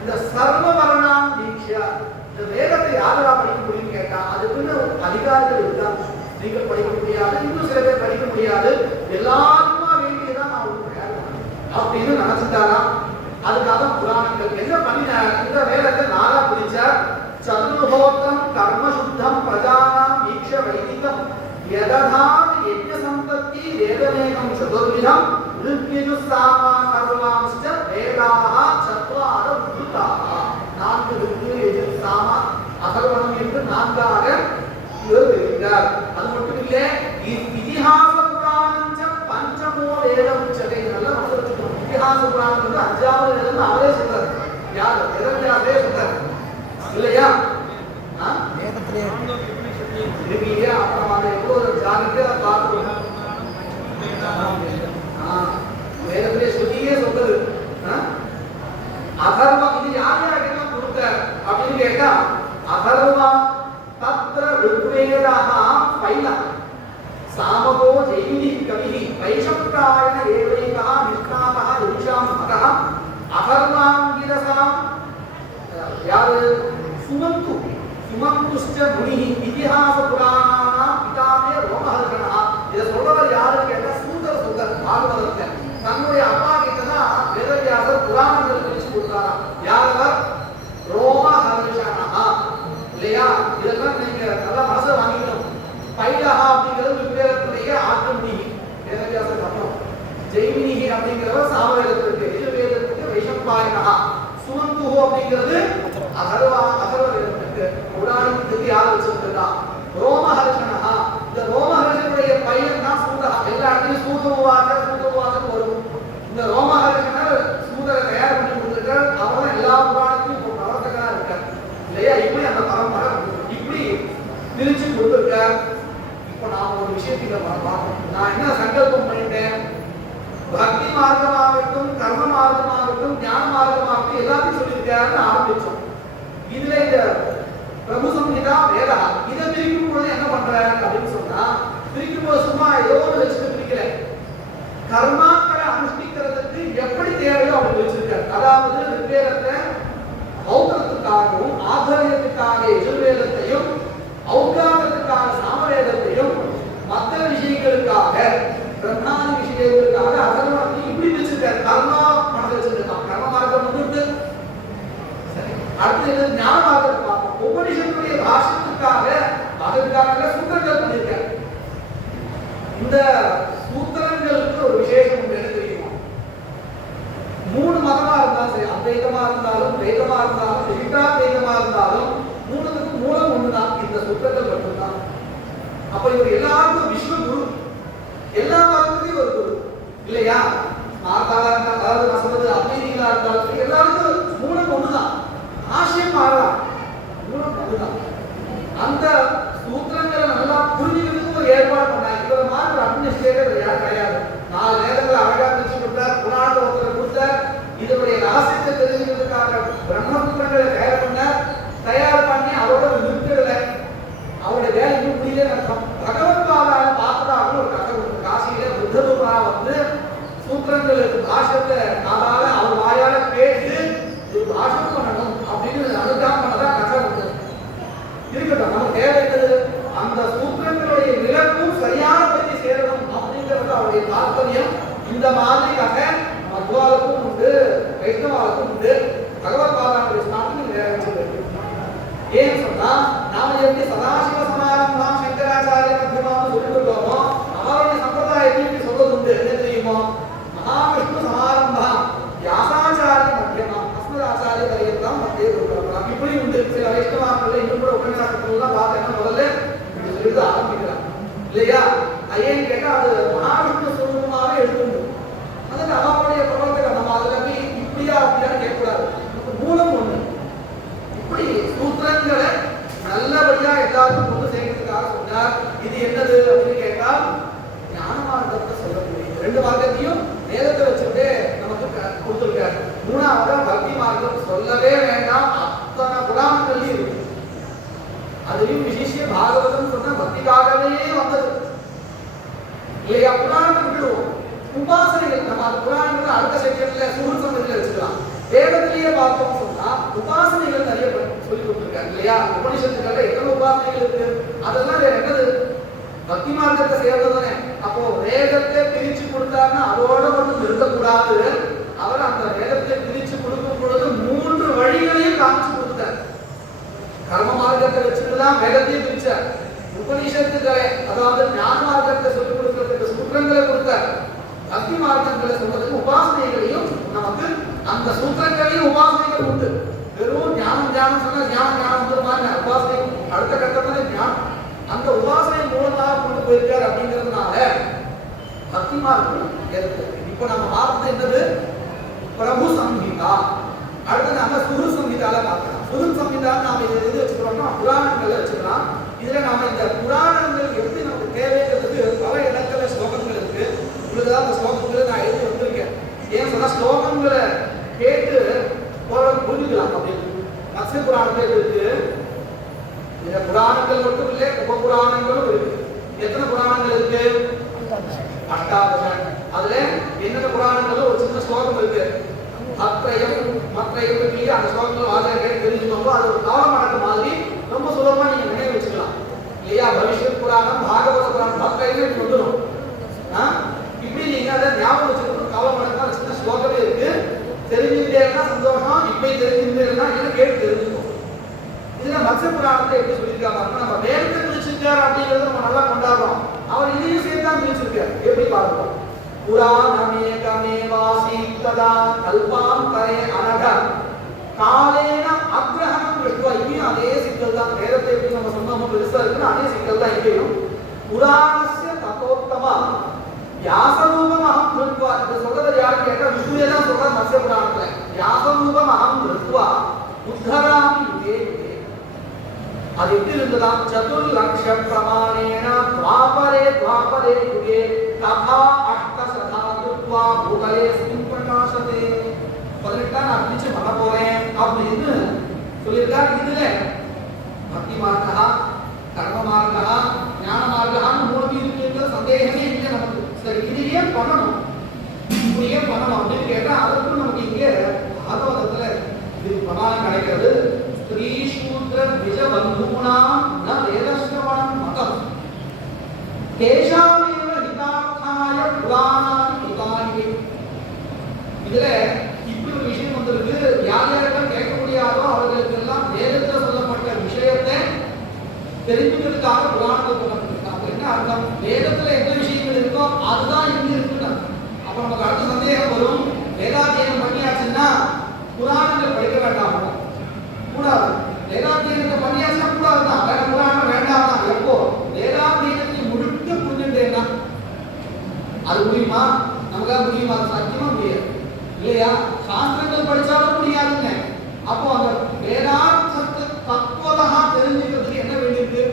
இந்த சர்வ வர்ணாம் தீக்ஷா, இந்த வேதத்தை யாரா படிக்க முடியும்னு கேட்டா அதுக்குன்னு அதிகாரிகள் இருக்காங்க. நீங்கள் படிக்க முடியாது, இன்னும் சில பேர் படிக்க முடியாது, எல்லாருமா வேண்டியதான் நான் அப்படின்னு நினைச்சிட்டாரா. அதுக்காக புராணங்கள் என்ன பண்ணினார்? இந்த வேதத்தை நாலா பிரிச்சார். சதுர்ஹோத்தம் கர்ம சுத்தம் பிரஜானாம் ஈக்ஷ வைதிகம் யததாத் யஜ்ஞ சம்பத்தி வேதமேகம் சதுர்விதம் ருத்யஜு சாமா கர்வாம்ஸ்ச வேதாஹ சத்வார உத்ருதாஹ. நான்கு ருத்யு யஜு சாமா அகர்வணம் என்று நான்காக இருக்கிறார். அது மட்டும் இல்ல, இதிஹாச புராணஞ்ச பஞ்சமோ வேத உச்சதை. நல்ல மனசுல இதிஹாச புராணம் வந்து அஞ்சாவது வேதம் அவரே சொல்றாரு. யார்? வேதவியாசரே சொல்றாரு இல்லையா? வேதத்திலே இருக்கீங்க. அப்புறம் அதை எவ்வளவு ஜாகிரதையா பார்க்கணும். வேதத்திலே சொல்லியே சொல்றது. அதர்வா இது யார் யாருக்கெல்லாம் கொடுத்த அப்படின்னு கேட்டா அதர்வா தத்ர ருக்வேதஹ பைல சாமகோ ஜெய்மினி கவிஹி வைஷப்ராயண ஏவைகஹ நிஷ்ணாதஹ யுஷாம் மகஹ அதர்வாங்கிரசாம் யாரு சுமந்து சுமந்துஷ்ட முனிஹி இதிஹாச புராணானாம் பிதாமே ரோமஹர்ஷணஹ. இதை சொல்றவர் யாருன்னு கேட்டா சூதர் சொல்றார். பாகவதத்துல தன்னுடைய அப்பா கிட்டதான் வேதவியாசர் புராணங்கள் பிரிச்சு கொடுத்தாராம். யாரவர்? ரோமஹர்ஷணஹ இல்லையா? இதெல்லாம் நீங்க நல்லா மனசுல வாங்கிக்கணும். பைலஹா அப்படிங்கிறது ருக்வேதத்துடைய ஆற்று முனிகி வேதவியாசருக்கு அப்புறம். ஜெய்மினிகி அப்படிங்கிறவர் சாமவேதத்திற்கு, யஜுர்வேதத்துக்கு வைஷம்பாயனஹ. சுமந்துஹு அப்படிங்கிறது அதர்வ வேதத்துக்கு, புராணத்துக்கு யார் வச்சிருக்கா? ரோமஹர்ஷணஹ. இந்த ரோமஹர்ஷனுடைய பையன் தான் சூதா. எல்லா இடத்துலயும் சூதவாசம் வரும். இந்த ரோமஹர்ஷனர் சூதரை தயார் பண்ணி கொடுத்துருக்கார். அவர் எல்லா புராணத்தையும் இப்போ பிரவர்த்தகனா இருக்கார் இல்லையா? இப்படி அந்த பரம்பரை இப்படி பிரிச்சு கொடுத்துருக்கார். இப்போ நாம ஒரு விஷயத்துக்கு பார்க்கணும். நான் என்ன சங்கல்பம் பண்ணிட்டேன்? பக்தி மார்க்கமாகட்டும், கர்ம மார்க்கமாகட்டும், ஞான மார்க்கமாகட்டும் எல்லாத்தையும் சொல்லியிருக்காருன்னு ஆரம்பிச்சோம். இதுல இந்த பிரபு சம்ஹிதா வேதா இதை பிரிக்கும் பொழுது என்ன பண்றாரு அப்படின்னு சொன்னா, பிரிக்கும் போது சும்மா ஏதோ ஒன்று வச்சுட்டு பிரிக்கல. கர்மாக்களை அனுஷ்டிக்கிறதுக்கு எப்படி தேவையோ அப்படி வச்சிருக்காரு. அதாவது ரிக்வேதத்தை ஔதரத்துக்காகவும் ஆதரியத்துக்காக யஜுர்வேதத்தையும் ஔகாரத்துக்காக சாமவேதத்தையும் மற்ற விஷயங்களுக்காக பிரதான விஷயங்களுக்காக அதர்வத்தை இப்படி வச்சிருக்காரு. கர்மா மனதில் வச்சிருக்காங்க. கர்ம மார்க்கம் வந்து சரி. அடுத்து ஞான மார்க்கத்தை பார்ப்போம். உபனிஷத்துடைய பாஷத்துக்காக அதற்காக சூத்திரங்கள் பண்ணியிருக்காரு. இந்த சூத்திரங்களுக்கு ஒரு விசேஷம் என்ன தெரியுமா? மூணு மதமா இருந்தாலும் சரி, அத்வைதமா இருந்தாலும் வேதமா இருந்தாலும் விசிஷ்டாத்வைதமா இருந்தாலும் மூணுத்துக்கும் மூலம் ஒண்ணுதான். இந்த சூத்திரங்கள் மட்டும்தான். அப்ப இவர் எல்லாருக்கும் விஸ்வ குரு, எல்லா மதத்துக்கும் ஒரு குரு இல்லையா? மார்த்தாவா இருந்தாலும், அதாவது நான் சொல்றது அத்வைதிகளா இருந்தாலும் எல்லாருக்கும் மூலம் ஒண்ணுதான். ஆசியம் மாறலாம், மூலம் ஒண்ணுதான். அந்த சூத்திரங்களை நல்லா புரிஞ்சுக்கிறதுக்கு ஒரு ஏற்பாடு பண்ணாங்க. இவர் மாதிரி அட்மினிஸ்ட்ரேட்டர் யாரும் கிடையாது. 4 வேதங்களை அழகா பிரிச்சு கொடுத்தார். புராணத்தை ஒருத்தர் கொடுத்தார். இதனுடைய ரகசியத்தை தெரிஞ்சுக்கிறதுக்காக பிரம்மசூத்திரங்களை தயார் பண்ணார். தயார் பண்ணி அவரோட நிறுத்தல. அவருடைய வேலை இன்னும் முடியல நடக்கும். பகவத்பாதால பார்த்ததாக ஒரு கதை கொடுத்து காசியில புத்ததுமா வந்து சூத்திரங்களுக்கு பாஷத்தை காதால அவர் வாயால கேட்டு இது பாஷம் பண்ணணும் அப்படின்னு அனுதானம் பண்ணதான் கதை கொடுத்தது. இருக்கட்டும், நமக்கு தேவை அந்த சூத்திரங்களுடைய விளக்கும் சரியான பற்றி சேரணும் அப்படிங்கிறது அவருடைய தாற்பயம். இந்த மாதிரி கதை மத்வாவுக்கும் உண்டு, வைஷ்ணவாவுக்கும் உண்டு. பகவத்பாதாவுடைய ஸ்தானம் ஏன்னு சொன்னா இல்லையா? ஏன்னு கேட்டா அது மகாவிஷ்ணு சுரூபமாவே எடுத்துக்கணும். அதுக்கு அவனுடைய பிரபலத்தை நம்ம அதுல போய் இப்படியா அப்படியான்னு கேட்கக்கூடாது. மூலம் ஒண்ணு. இப்படி சூத்திரங்களை நல்லபடியா எல்லாருக்கும் கொண்டு சேர்க்கிறதுக்காக சொன்னார். இது என்னது அப்படின்னு கேட்டால் ஞான மார்க்கத்தை சொல்லக்கூடியது. ரெண்டு மார்க்கத்தையும் வேதத்தை வச்சுட்டு நமக்கு கொடுத்துருக்காரு. மூணாவது பக்தி மார்க்கம் சொல்லவே வேண்டாம். அத்தனை புராணங்கள்லயும் இருக்கு. அதுலயும் விசேஷ பாகவதம் சொன்ன பக்திக்காகவே வந்தது இல்லையா? புராணத்தை விட்டுடுவோம். உபாசனைகள் நம்ம அந்த புராணங்களை அடுத்த செக்ஷன்ல சூழல் சம்பந்தத்துல வச்சுக்கலாம். வேதத்திலேயே பார்த்தோம் சொன்னா உபாசனைகள் நிறைய சொல்லி கொடுத்துருக்காங்க இல்லையா? உபனிஷத்துக்கள்ல எத்தனை உபாசனைகள் இருக்கு? அதெல்லாம் வேற என்னது? பக்தி மார்க்கத்தை சேர்ந்ததானே. அப்போ வேதத்தை பிரிச்சு கொடுத்தாருன்னா அதோட மட்டும் நிறுத்தக்கூடாது. அவர் அந்த வேதத்தை பிரிச்சு கொடுக்கும் பொழுது 3 வழிகளையும் காமிச்சு கொடுத்தார். கர்ம மார்க்கத்தை வச்சுட்டுதான் வேதத்தையும் பிரிச்சார். உபனிஷத்துக்களை அதாவது ஞான மார்க்கத்தை சொல்லிக் கொடுக்கிறதுக்கு சூத்திரங்களை கொடுத்தார். பக்தி மார்க்கங்களை சொல்றதுக்கு உபாசனைகளையும் நமக்கு அந்த சூத்திரங்களையும் உபாசனைகள் உண்டு. வெறும் ஞானம் சொன்னா ஞானம் உபாசனை அடுத்த கட்டத்துல ஞானம் அந்த உபாசனை மூலமாக கொண்டு போயிருக்காரு. அப்படிங்கிறதுனால பக்தி மார்க்கம் இருக்கு. இப்ப நம்ம பார்த்தது என்னது? பிரபு சம்ஹிதா. அடுத்து நம்ம சுரு சம்ஹிதால பார்க்கலாம். சுரு சம்ஹிதா நாம எது வச்சுக்கிறோம்னா புராணங்கள்ல வச்சுக்கலாம். இதுல நாம இந்த புராணங்கள் எப்படி நமக்கு தேவைங்கிறதுக்கு பல இடத்துல ஸ்லோகங்கள் இருக்கு. உங்களுக்கு அந்த ஸ்லோகங்களை நான் எழுதி வந்திருக்கேன். ஏன் சொன்னா ஸ்லோகங்களை கேட்டு புரிஞ்சுக்கலாம் அப்படின்னு. மத்ஸ்ய புராணத்துல இருக்கு. இந்த புராணங்கள் மட்டும் இல்லை, உப புராணங்களும் இருக்கு. எத்தனை புராணங்கள் இருக்கு? 8 அதுல என்னென்ன புராணங்கள்ல ஒரு சின்ன ஸ்லோகம் இருக்கு. அத்ரயம் மத்ரயம் சொல்லி அந்த ஸ்லோகங்களை வாசனை கேட்டு தெரிஞ்சுக்கோங்க. அது ஒரு காலமடக்கு மாதிரி ரொம்ப சுலபமா நீங்க நினைவு வச்சுக்கலாம் இல்லையா? பவிஷ்யத் புராணம், பாகவத புராணம், பக்ரையும் வந்துடும். இப்படி நீங்க அதை ஞாபகம் வச்சுக்கணும். காலமடக்கா சின்ன ஸ்லோகமே இருக்கு. தெரிஞ்சுட்டேன்னா சந்தோஷம். இப்ப தெரிஞ்சுட்டேன்னா என்ன கேட்டு தெரிஞ்சுக்கணும். இதுல மத்ஸ்ய புராணத்தை எப்படி சொல்லியிருக்காங்க? நம்ம வேதத்தை பிரிச்சிருக்காரு அப்படிங்கிறத நம்ம நல்லா கொண்டாடுறோம். அவர் இதையும் சேர்த்து தான் பிரிச்சிருக்காரு. எப்படி பார்க்கிறோம்? புராணமேகமேவாசி ததா கல்பாந்தரே அனக காலேன அக்ரஹணம் விஷ்வா. இங்கேயும் அதே சிக்கல் தான். வேதத்தை எப்படி நம்ம சொன்னோம் பெருசா இருக்குன்னு அதே சிக்கல் தான் இங்கேயும். புராணஸ்ய ததோத்தமா வியாசரூபம் அகம் திருத்வா. இது சொல்றது யாருன்னு கேட்டா விஷ்ணுவே தான் சொல்றாரு மத்ஸ்ய புராணத்துல. வியாசரூபம் அகம் திருத்வா உத்தராமி யுகே யுகே. அது எப்படி இருந்ததாம்? சதுர்லக்ஷ பிரமாணேன துவாபரே யுகே ததா அஷ்டசதா துத்வா பூதலேஸ்மின் பிரகாசதே. 18 நான் பிரிச்சு பண்ண போறேன் அப்படின்னு சொல்லியிருக்காரு. இதுல பக்தி மார்க்கா, கர்ம மார்க்கா, ஞான மார்க்கான்னு 3 இருக்குங்கிற சந்தேகமே இல்லை நமக்கு. சரி, இது ஏன் பண்ணணும், இப்படி ஏன் பண்ணணும் அப்படின்னு கேட்டா அதுக்கும் நமக்கு இங்கே பாகவதத்துல இது பிரமாணம் கிடைக்கிறது. ஸ்ரீ சூத்ர விஜ பந்தூனாம் ந வேதஸ்ரவணம் மதம் கேஷாமேவ ஹிதார்த்தாய புராணானி கிருதானி. இதுல இப்படி ஒரு விஷயம் வந்திருக்கு. யார் யாரெல்லாம் கேட்க முடியாதோ அவர்களுக்கு எல்லாம் வேதத்துல சொல்லப்பட்ட விஷயத்தை தெரிஞ்சுக்கிறதுக்காக புராணங்கள் சொல்லப்பட்டிருக்கு. அப்ப என்ன அர்த்தம்? வேதத்துல எந்த விஷயங்கள் இருக்கோ அதுதான் இங்க இருக்குன்னு. அப்ப நமக்கு அடுத்த சந்தேகம் வரும். வேதாத்தியனம் பண்ணியாச்சுன்னா புராணங்கள் படிக்க வேண்டாம் கூடாது. வேதாத்தியனத்தை பண்ணியாச்சுன்னா கூடாதுதான். வேற புராணம் வேண்டாம் தான். எப்போ வேதாத்தியனத்தை முழுக்க புரிஞ்சுட்டேன்னா அது முடியுமா? நமக்காக முடியுமா? சத்தியமா முடியாது இல்லையா? சாஸ்திரங்கள் படிச்சாலும் முடியாதுங்க. அப்போ அந்த வேதாந்தத்தை தத்துவதா தெரிஞ்சுக்கிறதுக்கு என்ன வேண்டியிருக்கு?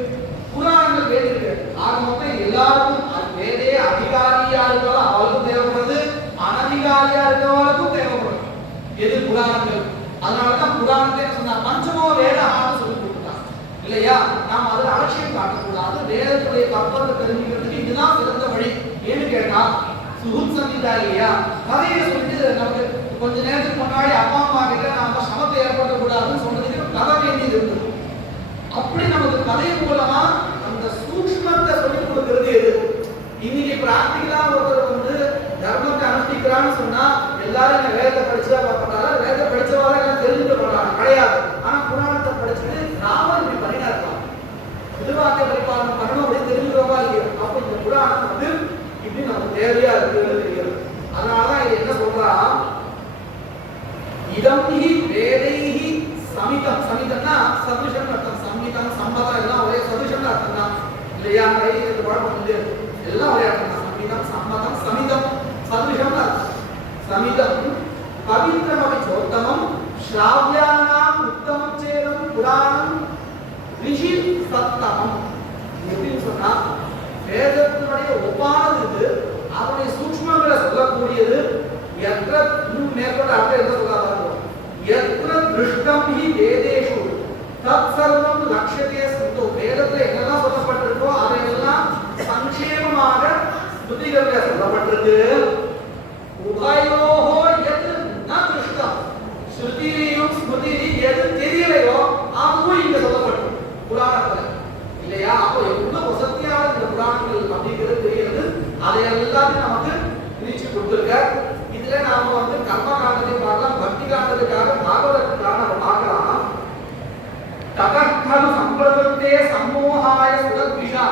புராணங்கள் வேண்டியிருக்கு. ஆக மொத்தம் எல்லாருக்கும் வேதே அதிகாரியா இருந்தாலும் அவளுக்கும் தேவைப்படுது, அனதிகாரியா இருக்கிறவளுக்கும் தேவைப்படுது. எது? புராணங்கள். அதனாலதான் புராணத்தை சொன்னா பஞ்சமோ வேதான்னு சொல்லி கொடுத்தாங்க இல்லையா? நாம் அதில் அலட்சியம் காட்டக்கூடாது. வேதத்துடைய தத்துவத்தை தெரிஞ்சுக்கிறதுக்கு இதுதான் சிறந்த வழி. ஏன்னு கேட்டா சுகுத் சங்கீதா இல்லையா? கதையை சொல்லிட்டு நமக்கு கொஞ்ச நேரத்துக்கு முன்னாடி அப்பா அம்மா கிட்ட நாம சமத்தை ஏற்படுத்தக்கூடாதுன்னு சொன்னதுக்கு கதை வேண்டியது இருந்தது. அப்படி நமக்கு கதை மூலமா அந்த சூக்ஷ்மத்தை சொல்லிக் கொடுக்கிறது எது? இன்னைக்கு பிராக்டிகலா ஒருத்தர் வந்து தர்மத்தை அனுஷ்டிக்கிறான்னு சொன்னா எல்லாரும் என்ன வேதத்தை படிச்சா பண்றாங்க, வேதத்தை படிச்சவாதான் எல்லாம் தெரிஞ்சுட்டு பண்றாங்க கிடையாது. ஆனா புராணத்தை படிச்சுட்டு நாம இப்படி பண்ணினா இருக்கலாம். திருவார்த்தை பரிபாலனம் பண்ணணும் அப்படின்னு தெரிஞ்சுக்கிறவா இல்லையா? அப்ப இந்த புராணம் வந்து இப்படி நமக்கு தேவையா இருக்குன்னு தெரிகிறது. அதனாலதான் இது என்ன சொல்றா? இதம்ஹி வேதைஹி சமிதம். சமிதம்னா சதுஷம் அர்த்தம். சமிதம் சம்பதம் எல்லாம் ஒரே சதுஷம் அர்த்தம். இல்லையா? இந்த பழம் வந்து எல்லாம் ஒரே அர்த்தம் தான். சமிதம், சம்மதம், சமிதம், சதுஷம் சமிதம் பவித்ரமபி சோத்தமம் ஸ்ராவ்யானாம் உத்தமம் சேதம் புராணம் ரிஷி சத்தமம். எப்படின்னு சொன்னா வேதத்தினுடைய ஒப்பானது இது, அதனுடைய சூக்ஷ்மங்களை சொல்லக்கூடியது. எത്ര மேற்கொண்ட அர்த்தம் என்ன சொல்றாங்க? எത്ര திருஷ்டம் ஹி வேதேஷு தத் சர்வம் லக்ஷ்யதே ஸ்ருதோ. வேதத்துல என்னெல்லாம் சொல்லப்பட்டிருக்கோ அதையெல்லாம் சங்கேபமாக ஸ்ருதிகள்ல சொல்லப்பட்டிருக்கு. உபயோஹோ எது ந திருஷ்டம், ஸ்ருதியிலும் ஸ்மிருதியிலும் எது தெரியலையோ அதுவும் இங்க சொல்லப்பட்டிருக்கு புராணத்துல, இல்லையா? அப்போ எவ்வளவு வசதியான இந்த புராணங்கள் அப்படிங்கிறது தெரியுது. அதை எல்லாத்தையும் நமக்கு பிரிச்சு கொடுத்துருக்க. இதுல நாம வந்து கர்ம காண்டத்தை பார்க்கலாம், பக்தி காண்டத்துக்காக பாகவதற்காக நம்ம பார்க்கலாம். தகர்த்தலு சம்பிரதத்தே சம்மோகாய சுதத்விஷா.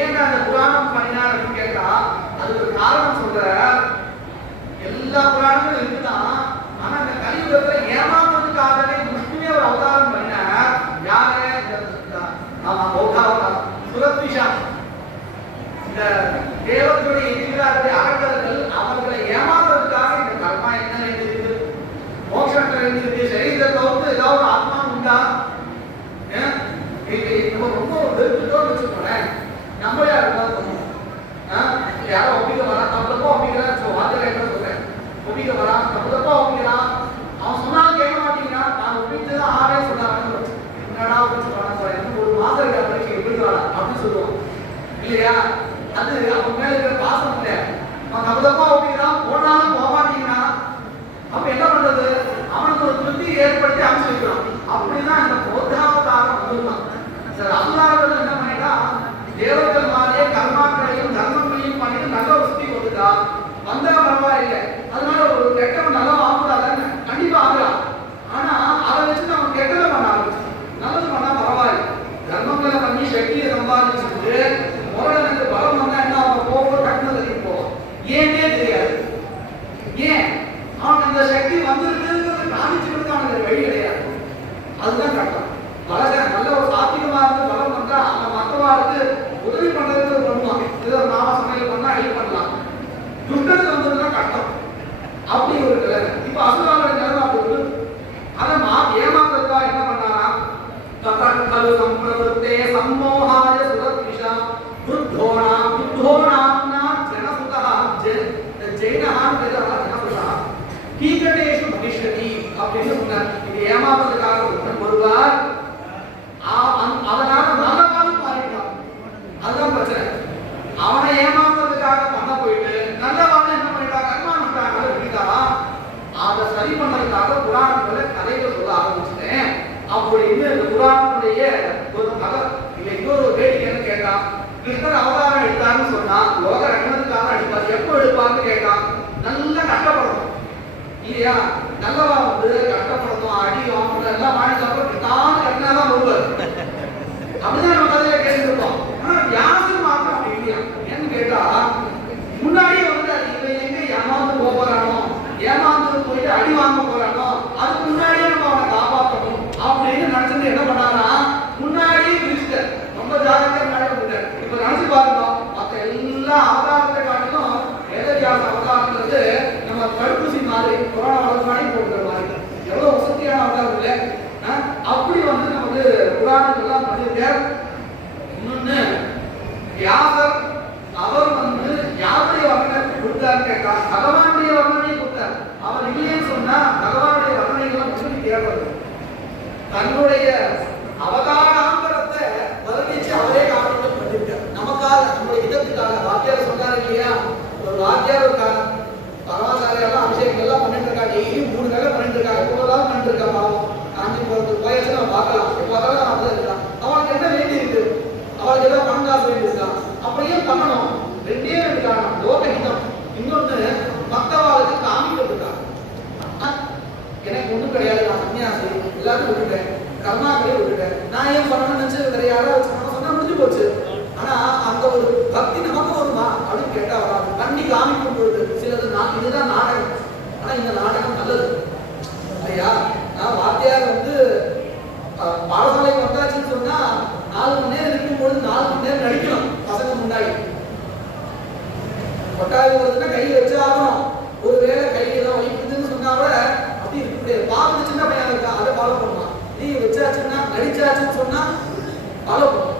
ஏன் அந்த புராணம் பண்ணினார் அப்படின்னு கேட்டா அதுக்கு காரணம் சொல்ற. எல்லா புராணங்களும் இருக்குதான், ஆனா இந்த கலியுகத்துல ஏமாந்ததுக்காகவே விஷ்ணுவே ஒரு அவதாரம் பண்ணினார். யாரு? சுதத்விஷா. இந்த தேவர்களுடைய எதிராக அகற்றர்கள் அவர்களை ஏமாத்துறதுக்காக இந்த கர்மா என்ன இருக்குது, மோட்சம் இருக்கு, சரீரத்தை வந்து ஏதாவது ஆத்மா உண்டா? நம்ம ரொம்ப வெறுத்துட்டோம் வச்சுக்கோங்களேன், நம்மளே அதுதான் சொல்லுவோம். யாரும் ஒப்பிக்க வரான், தப்புதப்பா ஒப்பிக்கிறான். வாத்தியார் என்ன சொல்றேன், ஒப்பிக்க வரான், தப்புதப்பா ஒப்பிக்கிறான், அவன் சொன்னாலும் கேட்க மாட்டேங்கிறான். நான் ஒப்பிட்டுதான் ஆரே சொன்னாங்க. என்னடா ஒப்பிச்சு பண்ண போறேன், ஒரு மாதம் பரீட்சை எப்படி வரா அப்படின்னு சொல்லுவோம், இல்லையா? அது அவன் மேல இருக்கிற பாசம் இல்லை. அவன் தப்புதப்பா ஒப்பிக்கிறான், போனாலும் போக மாட்டேங்கிறான். அப்ப என்ன பண்றது? அவனுக்கு ஒரு திருப்தி ஏற்படுத்தி அமைச்சு வைக்கிறான். அப்படிதான் இந்த போதாவதாரம் வந்துருக்கான். அவதாரங்கள் என்ன பண்ணிட்டா தேவர்கள் மாதிரியே கர்மாக்களையும் தர்மங்களையும் பண்ணிட்டு நல்ல சுத்தி கொடுத்துட்டா வந்தா பரவாயில்லை. அதனால ஒரு கெட்டவன் நல்லா ஆகுறாங்க, கண்டிப்பா ஆகலாம். ஆனா அதை வச்சு நம்ம கெட்டதை பண்ண ஆரம்பிச்சு நல்லது பண்ணா பரவாயில்லை. தர்மங்களை பண்ணி சக்தியை சம்பாதிச்சுட்டு முரடனுக்கு பலம் வந்தா என்ன அவங்க போவோம், டக்குனு தள்ளி போவோம். ஏன்னே தெரியாது. ஏன் அவனுக்கு அந்த சக்தி வந்திருக்குங்கிறத காமிச்சுக்கிறதுக்கு அவனுக்கு வழி கிடையாது. அதுதான் கட்டம். நல்ல ஒரு சாத்தியமா இருந்து பலம் வந்தா அந்த மற்றவாளுக்கு உதவி பண்றதுக்கு பண்ணுவாங்க. ஏதோ நாம சமையல் பண்ணா ஹெல்ப் பண்ணலாம். துஷ்டத்துக்கு வந்ததுதான் கஷ்டம். அப்படி ஒரு நிலை. இப்ப அசுராவோட நிலைமை அப்படி ஒரு அதை ஏமாந்ததுக்கா என்ன பண்ணாரா? ததர்கலு சம்பிரவருத்தே சம்மோகாய சுதத்விஷா புத்தோனாம்னா ஜனசுதா ஜெயினஹான் ஜனசுதா கீகடேஷு பவிஷ்யதி அப்படின்னு சொன்னார். இது ஏமாந்ததுக்காக ஒருத்தன் வருவார், அதனால நல்லவாளும் மாறிட்டான். அதுதான் பிரச்சனை. அவனை ஏமாந்ததுக்காக பண்ண போயிட்டு நல்லவாளும் என்ன பண்ணிட்டாங்க, அனுமானிட்டாங்க விட்டாரா. அதை சரி பண்ணதுக்காக புராணத்துல கதைகள் சொல்ல ஆரம்பிச்சுட்டேன். அப்படின்னு இந்த புராணனுடைய ஒரு கதை இல்லை. இன்னொரு வேடிக்கை என்ன கேட்டா, கிருஷ்ணர் அவதாரம் எடுத்தாருன்னு சொன்னா லோக ரகணத்துக்காக எடுத்தார். எப்போ எடுப்பார்னு கேட்டான். நல்லா கஷ்டப்படணும் இல்லையா? நல்லவா வந்து கஷ்டப்படணும், அடி வாங்கணும், எல்லாம் வாங்கி சாப்பிட்டு தான் கட்டினாதான் வருவார். அப்படிதான் நம்ம கதையில கேட்டுருக்கோம். ஆனா வியாசம் மாற்றம் அப்படி இல்லையா? ஏன்னு கேட்டா முன்னாடியே வந்து இவன் எங்க ஏமாந்து போறானோ, ஏமாந்து போயிட்டு அடி வாங்க போறானோ, அதுக்கு முன்னாடியே நம்ம அவனை காப்பாற்றணும் அப்படின்னு நினைச்சிட்டு என்ன பண்ணாரா, முன்னாடியே பிரிச்சுட்டார். ரொம்ப ஜாகிரதையா முன்னாடி வந்துட்டார். இப்ப நினைச்சு பாருங்க, மற்ற எல்லா அவதாரத்தை காட்டிலும் வேதவியாச அவதாரங்கிறது நம்ம தடுப்பூசி மாதிரி கொரோனா வளர்ச்சி போடுற மாதிரி எவ்வளவு வசதியான அவதாரம் இல்லை. அப்படி வந்து நமக்கு புராணங்கள்லாம் பண்ணியிருக்கார். இன்னொன்னு வியாசர் அவர் வந்து யாருடைய வர்ணனை கொடுத்தாரு கேட்டா பகவானுடைய வர்ணனையை கொடுத்தார். அவர் இல்லைன்னு சொன்னா பகவானுடைய வர்ணனைகள்லாம் சொல்லி தேடுறது. தன்னுடைய அவதாராந்தரத்தை வர்ணிச்சு அவரே காரணம் பண்ணிருக்கார். நமக்காக நம்முடைய இதத்துக்காக வாத்தியார் சொன்னார் இல்லையா, ஒரு வாத்தியார் இருக்காங்க, பரவாசாலையெல்லாம் அபிஷேகம் எல்லாம் பண்ணிட்டு இருக்காங்க. டெய்லியும் 3 வேலை பண்ணிட்டு இருக்காங்க. எவ்வளவுதான் பண்ணிட்டு இருக்கா பாவம். காஞ்சிபுரத்துக்கு போயாச்சு நம்ம பார்க்கலாம். எப்போதாலும் நான் அப்படிதான் இருக்கான். அவனுக்கு என்ன வேண்டி இருக்கு, அவளுக்கு ஏதோ பணம் காசு வேண்டி இருக்கான். அப்படியே பண்ணணும். ரெண்டே 2 காரணம், லோகஹிதம். இன்னொன்னு மற்றவாளுக்கு காமிக்கிறதுக்காக. எனக்கு ஒண்ணும் கிடையாது, நான் சன்னியாசி, எல்லாத்தையும் விட்டுட்டேன், கர்மாக்களே விட்டுட்டேன், நான் ஏன் பண்ணணும்னு நினைச்சு வேற யாராவது சொன்னா முடிஞ்சு போச்சு. ஆனா அந்த ஒரு பக்தி நமக்கு வருமா அப்படின்னு கேட்டா வராது. பண்ணி காமிக்கும் பொழுது சிலது இதுதான் நாடகம். ஆனா இந்த நாடகம் நல்லது இல்லையா? நான் வாத்தியார் வந்து பாடசாலைக்கு வந்தாச்சுன்னு சொன்னா 4 மணி நேரம் இருக்கும் பொழுது 4 மணி நேரம் நடிக்கணும். கொட்டாவி வருதுன்னா கை வச்சாகணும். ஒருவேளை கை ஏதோ வலிக்குதுன்னு சொன்னா கூட அப்படி இருக்க முடியாது. பாவம் சின்ன பையன் இருக்கா அதை ஃபாலோ பண்ணுவான். நீ வச்சாச்சுன்னா நடிச்சாச்சுன்னு சொன்னா ஃபாலோ பண்ணுவோம்.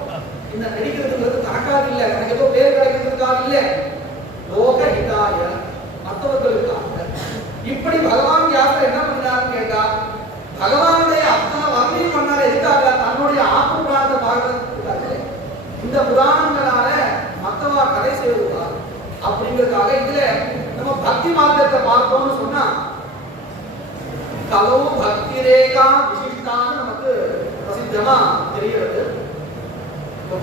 இந்த நடிக்கிறதுங்கிறது தனக்காக இல்லை, எனக்கு ஏதோ பேர் கிடைக்கிறதுக்காக இல்லை, லோக ஹிதாய மற்றவர்களுக்காக. இப்படி பகவான் வியாசர் என்ன பண்ணாருன்னு கேட்டா, பகவானுடைய அத்தனை வர்ணனையும் பண்ணாரு. எதுக்காக? தன்னுடைய ஆத்ம புராணத்தை பார்க்கறதுக்காக. இந்த புராணங்களால மத்தவா கதை செய்வார் அப்படிங்கிறதுக்காக. இதுல நம்ம பக்தி மார்க்கத்தை பார்த்தோம்னு சொன்னா கலோ பக்தி ரேகா விசிஷ்டான்னு நமக்கு பிரசித்தமா தெரிகிறது.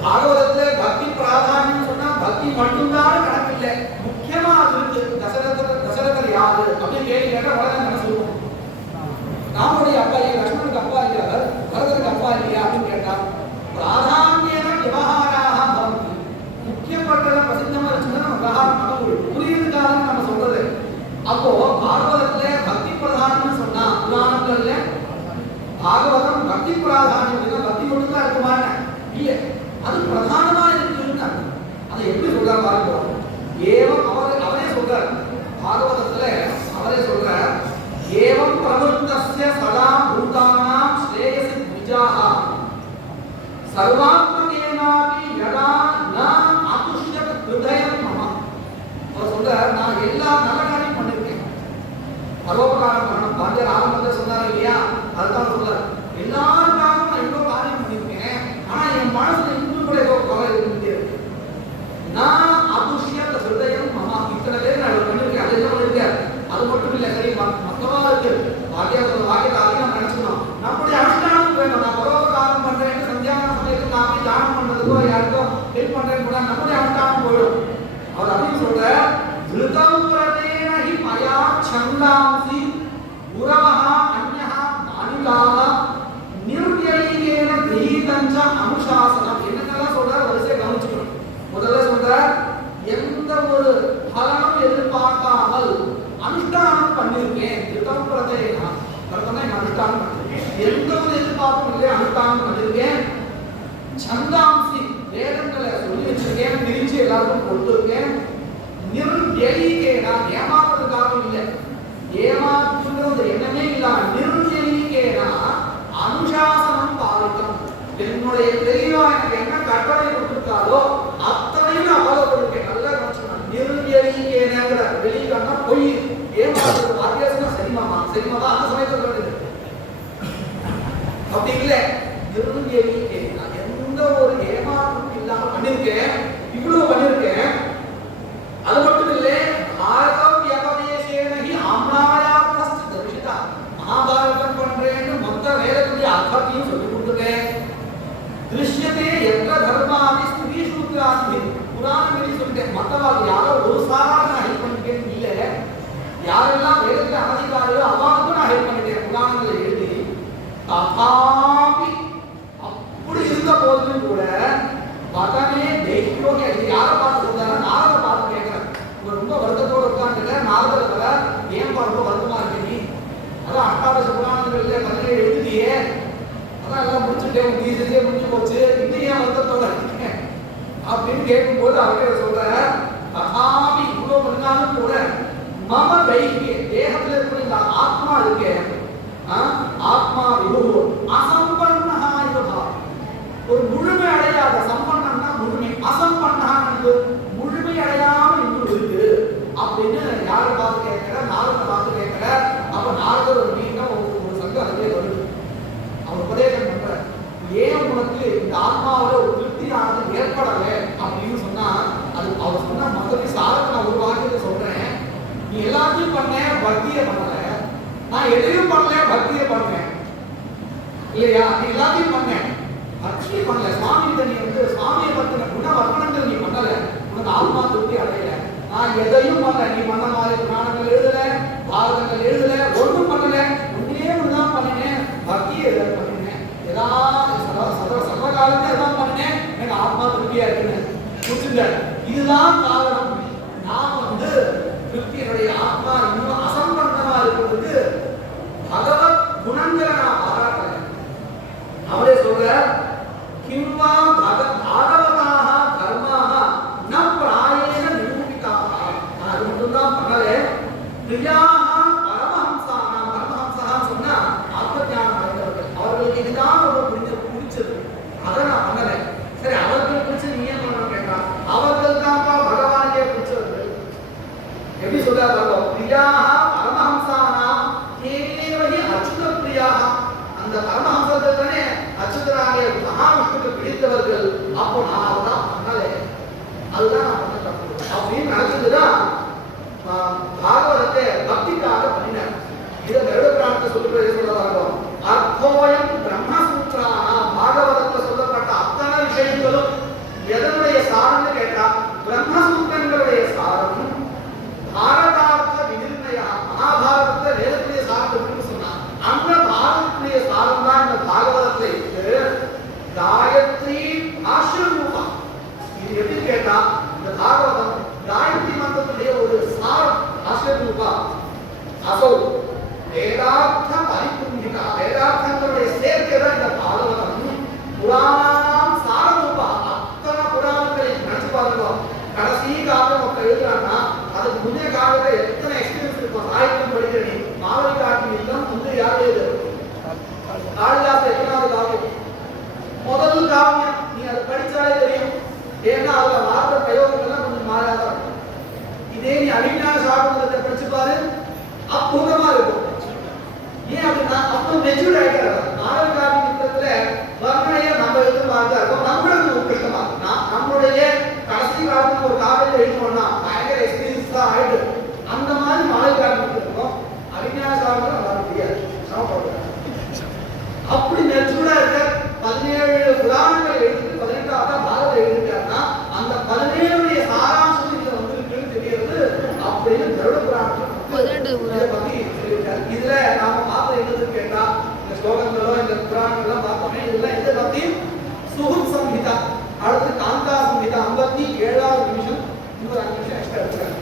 பாகவதத்துல பக்தி பிராதானியம் சொன்னா பக்தி மட்டும்தான் கணக்கு இல்லை, முக்கியமா அது இருக்கு. தசரதர் யாரு அப்படின்னு கேள்வி கேட்டா உடனே என்ன சொல்லுவோம்? ராமனுடைய அப்பா இல்லையா, லட்சுமணனுக்கு அப்பா இல்லையா, பரதனுக்கு அப்பா இல்லையா அப்படின்னு கேட்டா பிராதானியன விவகாராக பவந்தி. முக்கியப்பட்டத பிரசித்தமா இருந்துச்சுன்னா நம்ம விவகாரம் பண்ண முடியும், புரியுதுக்காக நம்ம சொல்றது. அப்போ பாகவதத்துல பக்தி பிரதானம் சொன்னா புராணங்கள்ல பாகவதம் பக்தி பிராதானியம் பக்தி மட்டும்தான் இருக்குமான இல்ல, அது பிரதானமா இருக்குன்னு அதை எப்படி சொல்றாரு பாருங்க. ஏவம் அவரே சொல்றார் பாகவதத்துல, அவரே சொல்றார் ஏவம் பிரவருத்தஸ்ய சதா பூதானாம் ஸ்ரேயசி த்விஜாஹ சர்வாத்மகேனாபி யதா ந அதுஷ்யத் ஹிருதயம் மம. அவர் சொல்றார் நான் எல்லா நல்ல காரியம் பண்ணிருக்கேன், பரோபகாரம் பண்ணணும். பாண்டியர் ஆரம்பத்தில் சொன்னார் இல்லையா, அதுதான் சொல்றார் எல்லாருக்காகவும் நான் எவ்வளவு காரியம் பண்ணிருக்கேன், ஆனா என் மனசுல இன்னும் கூட ஏதோ கவலை இருந்துட்டே இருக்கு. நான் அதுஷ்யத் ஹிருதயம் மம. இத்தனை பேர் நான் பண்ணிருக்கேன், அது என்ன பண்ணிருக்கேன், அது மட்டும் இல்ல, சரி மொத்தமா இருக்கு. வாக்கியத்தை அதிகம் நம்ம நினைச்சுக்கணும். நம்முடைய அனுஷ்டானம் வேணும். நான் பரோபகாரம் பண்றேன், சந்தியான சமயத்தில் நான் தியானம் பண்றதுக்கோ யாருக்கோ ஹெல்ப் பண்றேன்னு கூட நம்முடைய அனுஷ்டானம் போயிடும். அவர் அப்படின்னு சொல்ற விருதம்பரதேன ஹி மயா சந்தாம்சி உரவஹ அன்யஹ மானிகாஹ நிர்யலீகேன கிரஹீதஞ்ச அனுசாசனம். என்னென்னலாம் சொல்றார் வரிசையை கவனிச்சுக்கணும். முதல்ல சொல்றார் எந்த ஒரு பலனும் எதிர்பார்க்காமல் அனுஷ்டானம் பண்ணிருக்கேன். விருதம்பரதேன பரதனை அனுஷ்டானம் பண்ணிருக்கேன், எந்த ஒரு எதிர்பார்ப்பும் இல்லை, அனுஷ்டானம் பண்ணிருக்கேன். சந்தாம்சி வேதங்களை சொல்லி வச்சிருக்கேன், பிரிச்சு எல்லாருக்கும் கொடுத்துருக்கேன். நிர்யலீகேனா ஏமாத்துறதுக்காக இல்லை, ஏமாத்துறது எண்ணமே இல்ல. நிர்யலீகேனா அனுசாசனம் பாலிக்கம். என்னுடைய தெளிவா எனக்கு என்ன கட்டளை கொடுத்திருக்காரோ அத்தனையும் நான் ஃபாலோ பண்ணிருக்கேன். நல்லா கவனிச்சுக்கணும். நிர்யலீகேனங்கிற வெளியிலன்னா பொய், ஏமாத்துறது வாத்தியாசனா சரிமாமா சரிமாமா அந்த சமயத்தில் சொல்றது அப்படி இல்லை. நிர்யலீகேனா எந்த ஒரு ஏமாற்றம் இல்லாம பண்ணிருக்கேன், இவ்வளவு பண்ணிருக்கேன். அது மட்டும் இல்லை, பாரதம் யபதேசேனஹி ஆம்னாயார்த்தஸ்து தரிசிதா. மகாபாரதம் பண்றேன்னு மொத்த வேதத்துடைய அர்த்தத்தையும் சொல்லி கொடுத்துட்டேன். திருஷ்யத்தே என்ற தர்மாதி ஸ்திரீ சூத்ராதி புராணங்களை சொல்லிட்டேன். மற்றவாள் யாரோ ஒரு சாராக நான் ஹெல்ப் பண்ணிட்டேன்னு இல்லை, யாரெல்லாம் வேதத்துல அனதிகாரியோ அவாவுக்கும் நான் ஹெல்ப் பண்ணிட்டேன். புராணங்களை எழுதி ததாபி அப்படி இருந்த போதிலும் கூட பதமே தெய்வம். இது யாரை பார்த்து சொல்றாரு? நாரதை பார்த்து கேட்கிறேன். ரொம்ப வருத்தத்தோட உட்காந்துல நாரதர் வர ஏன் ரொம்ப வருத்தமா இருக்கு நீ? அதான் அஷ்டாதச புராணங்கள்ல 17 எழுதியே, அதான் எல்லாம் முடிச்சுட்டேன், தீசையே முடிஞ்சு போச்சு, இன்னும் ஏன் வருத்தத்தோட இருக்கீங்க அப்படின்னு கேட்கும்போது அவரே சொல்ற தகாமி இவ்வளவு பண்ணாலும் கூட மம தைகிய தேகத்துல இருக்கிற இந்த ஆத்மா இருக்கே, ஆத்மா விபு அசம்பன்னஹா இவஹா. ஒரு முழுமை அடையாத, சம்பன்னா முழுமை, அசம்பன்னா முழுமை அடையாம இன்னும் இருக்கு அப்படின்னு யாரை பார்த்து கேட்கிற? நாரதை பார்த்து கேட்கிற. அப்ப நாரதர் ஒரு மீண்டும் ஒரு சங்கம் அதுவே வருது. அவர் உபதேசம் பண்ற, ஏன் உனக்கு இந்த ஆத்மாவில ஒரு திருப்தியானது ஏற்படலை அப்படின்னு சொன்னா, அது அவர் சொன்ன மொத்தத்தை சாரத்தை நான் ஒரு வாக்கியத்தை சொல்றேன். நீ எல்லாத்தையும் பண்ண, பக்தியை பண்ணல. நான் எதையும் பண்ணல, பக்தியை பண்ணேன் இல்லையா? நீ எல்லாத்தையும் பண்ண, பக்தியை பண்ணல. சுவாமி நீ சுவாமியை பத்தின குண வர்ணனங்கள் நீ பண்ணல, உனக்கு ஆத்மா திருப்தி அடையல. நான் எதையும் பண்ணல, நீ பண்ண மாதிரி புராணங்கள் எழுதல, பாரதங்கள் எழுதல, ஒன்றும் பண்ணல. ஒன்னே ஒண்ணுதான் பண்ணினேன், பக்தியை பண்ணினேன். சர்வகாலத்தை எதாவது பண்ணினேன், எனக்கு ஆத்மா திருப்தியா இருக்குன்னு புரிஞ்சுங்க. இதுதான் காரணம். நான் திருப்தியினுடைய ஆத்மா இன்னும் அசம்பந்தமா இருக்கிறதுக்கு பகவத் குணங்களை நான் பாராட்டல. அவரே சொல்ற கிம்வா பாகவதாக கர்மாக ந பிராயேன நிரூபிதாக. சொல்றாரு பிரியாக பரமஹம்சானாம் கேவலி அச்சுத பிரியாக. அந்த பரமஹம்சர்கள் தானே அச்சுதராகிய மகாவிஷ்ணுக்கு பிடித்தவர்கள். அப்போ நான் அதான் பண்ணலே, அதுதான் நான் பண்ண தப்பு அப்படின்னு நினைச்சதுதான் பாகவதத்தை பக்திக்காக பண்ணினார். இதை கருட புராணத்தை சொல்லுறது அர்த்தோயம் பிரம்மசூத்ரானா. பாகவதத்தை சொல்லப்பட்ட அத்தனை விஷயங்களும் எதனுடைய சாரம்னு கேட்டா பிரம்மசூத்திரங்களுடைய சாரம். பாரதார்த்த விநிர்ணய மகாபாரதத்தை வேதத்துடைய சாரத்தை சொன்னா அந்த பாரதத்துடைய சாரம் தான் இந்த பாகவதத்தை காயத்ரி ஆசிரூபா. இது எப்படி கேட்டா இந்த பாகவதம் காயத்ரி மந்திரத்துடைய ஒரு சாரம் ஆசிரூபா. அசோ வேதார்த்த பரிபூர்ணிகா. வேதார்த்தங்களுடைய சேர்க்கை தான் இந்த பாகவதம். புராணாம் சாரரூபா. அத்தனை புராணங்களை நினைச்சு பாருங்க. கடைசி காலம் ஒருத்தர் எழுதுறான்னா அதுக்கு முந்தைய காலத்துல எத்தனை எக்ஸ்பீரியன்ஸ் இருக்கும். சாகித்யம் படிக்கிறீ மாவரி காட்டி இல்லம் வந்து யாரு காளிதாச எத்தனாவது காவியம் முதல் காவியம் நீ அதை படிச்சாலே தெரியும். ஏன்னா அதுல வார்த்தை பிரயோகங்கள்லாம் கொஞ்சம் மாறாதான் இருக்கும். இதே நீ அவிஞான சாகுபத்தை படிச்சு பாரு, அற்புதமா இருக்கும். ஏன் அப்படின்னா அப்போ மெச்சூர் ஆகிட்டாரு. மாவரி காட்டி யுத்தத்துல வர்ணைய நம்ம எதிர்பார்த்தா இருக்கும். நம்மளுக்கு உத்கிருஷ்டமா நம்மளுடைய கடைசி காலத்துல ஒரு காவியத்தை எழுதணும்னா பயங்கர எக்ஸ்பீரியன்ஸ் தான் ஆயிடுது. அந்த மாதிரி மாவரி காட்டி இருக்கும். அவிஞான சாகுபத்தை வர முடியாது, சமப்படுறாங்க. அப்படி மெச்சூரா இருக்க 17 புராணங்கள் எழுதி 18ஆவது பாரதம் எழுதிட்டாருன்னா அந்த 17 சாராம்சம் இதுல வந்திருக்குன்னு தெரியுது அப்படின்னு கருட புராணம் இதுல நாம பார்த்து என்னதுன்னு கேட்டா இந்த ஸ்லோகங்களோ இந்த புராணங்களோ பார்த்தோமே இதுல இதை பத்தி சுஹுத் சம்ஹிதா, அடுத்து காந்தா சம்ஹிதா 57வது நிமிஷம் இன்னொரு 5 நிமிஷம் எக்ஸ்ட்ரா எடுத்துக்காங்க.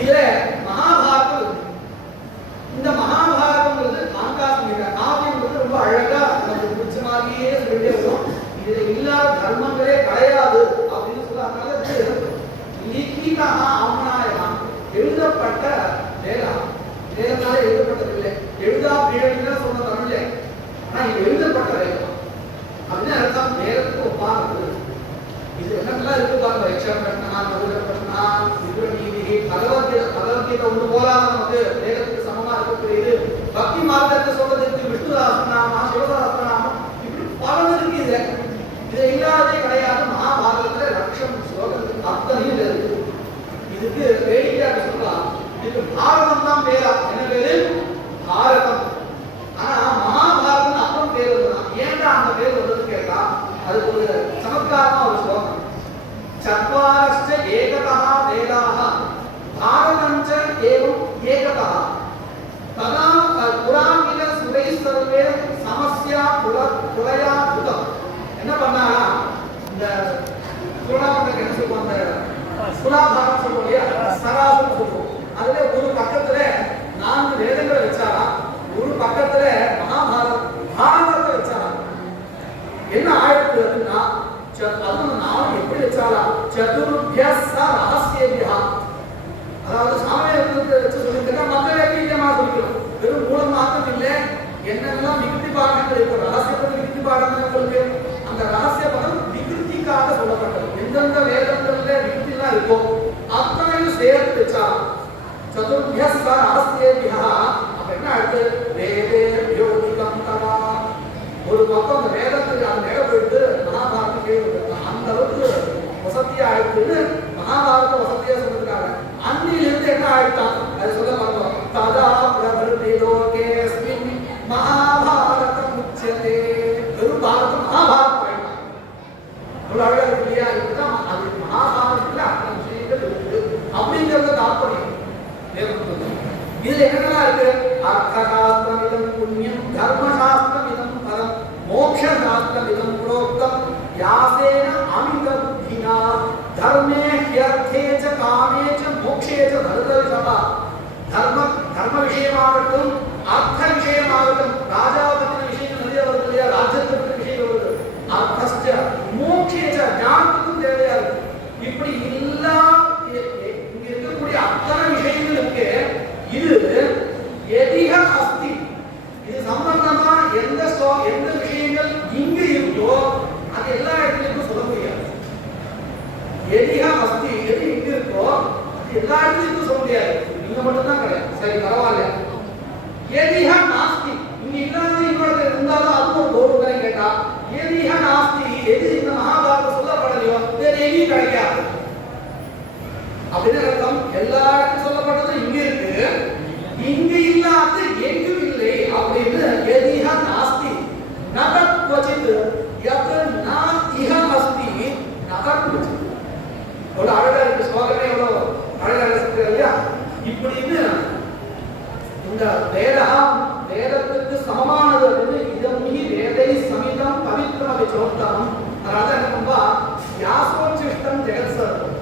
இதுல மகாபாரதம். இந்த மகாபாரதம்ங்கிறது காந்தா சம்ஹிதா காவியம்ங்கிறது ரொம்ப அழகா நமக்கு பிடிச்ச மாதிரியே சொல்லிட்டே வரும். இதுல இல்லாத தர்மங்களே கிடையாது அப்படின்னு சொல்றாங்க. எழுதப்பட்ட வேதம் வேதத்தாலே எழுதப்பட்டதில்லை. எழுதா பீடன்னு சொன்ன தமிழ்ல ஆனா இது எழுதப்பட்ட வேதம் அப்படின்னு அர்த்தம். வேதத்துக்கு ஒப்பானது. இது என்னெல்லாம் இருக்கு பாருங்க. யக்ஷபட்னா, மதுரபட்னா, விதுரநீதி, பகவத்கீதை ஒன்று போலாத நமக்கு வேதத்துக்கு சமமா இருக்கக்கூடியது. பக்தி மார்க்கத்தை சொல்றதுக்கு விஷ்ணு சஹஸ்ரநாமம், சிவசஹஸ்ரநாமம் இப்படி பலது இருக்கு. இது இல்லாததே கிடையாது. மகாபாரதத்துல லட்சம் ஸ்லோகத்துக்கு அத்தனையும் இருக்கு. இதுக்கு வேடிக்கையாக சொல்லலாம், இதுக்கு பாரதம் தான் பேரா. என்ன பேரு? பாரதம். ஆனா மகாபாரதம் அப்புறம் பேர் வருதான். ஏன்டா அந்த பேர் வந்தது கேட்டா அதுக்கு ஒரு சமத்காரமா ஒரு ஸ்லோகம். சத்வாரஸ்ச ஏகதா வேதாஹ பாரதஞ்ச ஏவம் ஏகதா ததா புராணிக சுரை சர்வே சமஸ்யா புலயா புதம். என்ன பண்ணாரா இந்த புராணத்துக்கு என்ன சொல்லுவாங்க, சுலாபாரம் சொல்லுவோம் இல்லையா, சராசம் சொல்லுவோம். அதுல ஒரு பக்கத்துல 4 வேதங்களை வச்சாரா, ஒரு பக்கத்துல பாரதத்தை வச்சாரா. என்ன ஆயிடுது அப்படின்னா அதுவும் 4 எப்படி வச்சாரா சதுர்பியஸ்ஸ ரஹஸ்யேபியா. அதாவது சாமவேதத்தை வச்சு சொல்லியிருக்கா மற்ற வேதமா சொல்லிக்கிறோம். வெறும் மூலம் மாத்திரம் இல்லை, என்னெல்லாம் விகிருதி பாடங்கள் இருக்கும். ரகசியப்பட விகிருதி பாடங்கள் இருக்கு. அந்த ரகசிய பதம் விகிருதிக்காக சொல்லப்பட்டது. எந்தெந்த வேதங்கள்ல விகிருதிலாம் இருக்கோ அத்தனையும் சேர்த்து வச்சாராம். சதுர்பியஸ்ஸ ரஹஸ்யேபியா. அப்ப என்ன அடுத்து வேதே யோகிகம் தவா. ஒரு பக்கம் அந்த வேதத்துக்கு அந்த மேல போயிட்டு மகாபாரதம் கேள்வி அந்த அளவுக்கு வசதியா ஆயிடுச்சுன்னு மகாபாரத வசதியா சொல்லிருக்காங்க. அன்னிலிருந்து என்ன ஆயிட்டான் அது சொல்ல பார்த்தோம். ததா பிரபுதி லோகேஸ்மின் மகாபாரதம் உச்சதே. வெறும் பாரதம் மகாபாரதம் ஆயிட்டான். அவ்வளவு அழகா இருக்கு இல்லையா? இதுதான் அது மகாபாரதத்துல அத்தனை விஷயங்கள் இருக்கு அப்படிங்கிறத தாற்பயம். இதுல என்னெல்லாம் இருக்கு? அர்த்தசாஸ்திரம் இதம் புண்ணியம், தர்மசாஸ்திரம் இதம் பரம், மோக்ஷசாஸ்திரம் இதம் புரோக்தம், யாசேன அமித புத்தினா தர்மே ஹ்யர்த்தே ச காமே ச மோக்ஷே ச பரதர்ஷபா. தர்ம விஷயமாகட்டும் அர்த்த விஷயமாகட்டும், ராஜாவை பற்றின விஷயங்கள் நிறைய வருது இல்லையா, ராஜ்யத்தை பற்றின விஷயங்கள் வருது. அர்த்தஸ்ட மோக்ஷே ச ஞானத்துக்கும் தேவையா இருக்கு. இப்படி எல்லா இங்க இருக்கக்கூடிய அத்தனை விஷயங்களுக்கு இது எதிக அஸ்தி. இது சம்பந்தமா எந்த விஷயங்கள் இங்கு இருக்கோ அது எல்லா இடத்துலயும் சொல்ல முடியாது. எதிக அஸ்தி எது இங்க இருக்கோ அது எல்லா இடத்துலையும் சொல்ல முடியாது, நீங்க மட்டும் தான் கிடையாது. சரி பரவாயில்ல. ஏதிஹ நாஸ்தி, இங்க இல்லாத இன்னொரு இருந்தாலும் அது ஒரு கௌரவம் தானே கேட்டா. ஏதிஹ நாஸ்தி, எது இந்த மகாபாரத சொல்லப்படலையோ வேற எங்கேயும் கிடைக்காது அப்படின்னு அர்த்தம். எல்லா இடத்தும் சொல்லப்பட்டது இங்க இருக்கு, இங்க இல்லாத எங்கும் இல்லை அப்படின்னு. ஏதிஹ நாஸ்தி நகத் வச்சித் யத் நா இஹ அஸ்தி நகத் வச்சித். அவ்வளவு அழகா இருக்கு ஸ்லோகமே, எவ்வளவு அழகா இருக்கு இல்லையா? இப்படின்னு இந்த வேதத்துக்கு சமமானது அப்படின்னு இதமி வேதை சமிதம் பவித்ரம் விசோத்தமம். அதனால என்ன பண்ணுவா, யாசோச்சிஷ்டம் ஜெகத் சர்வம்.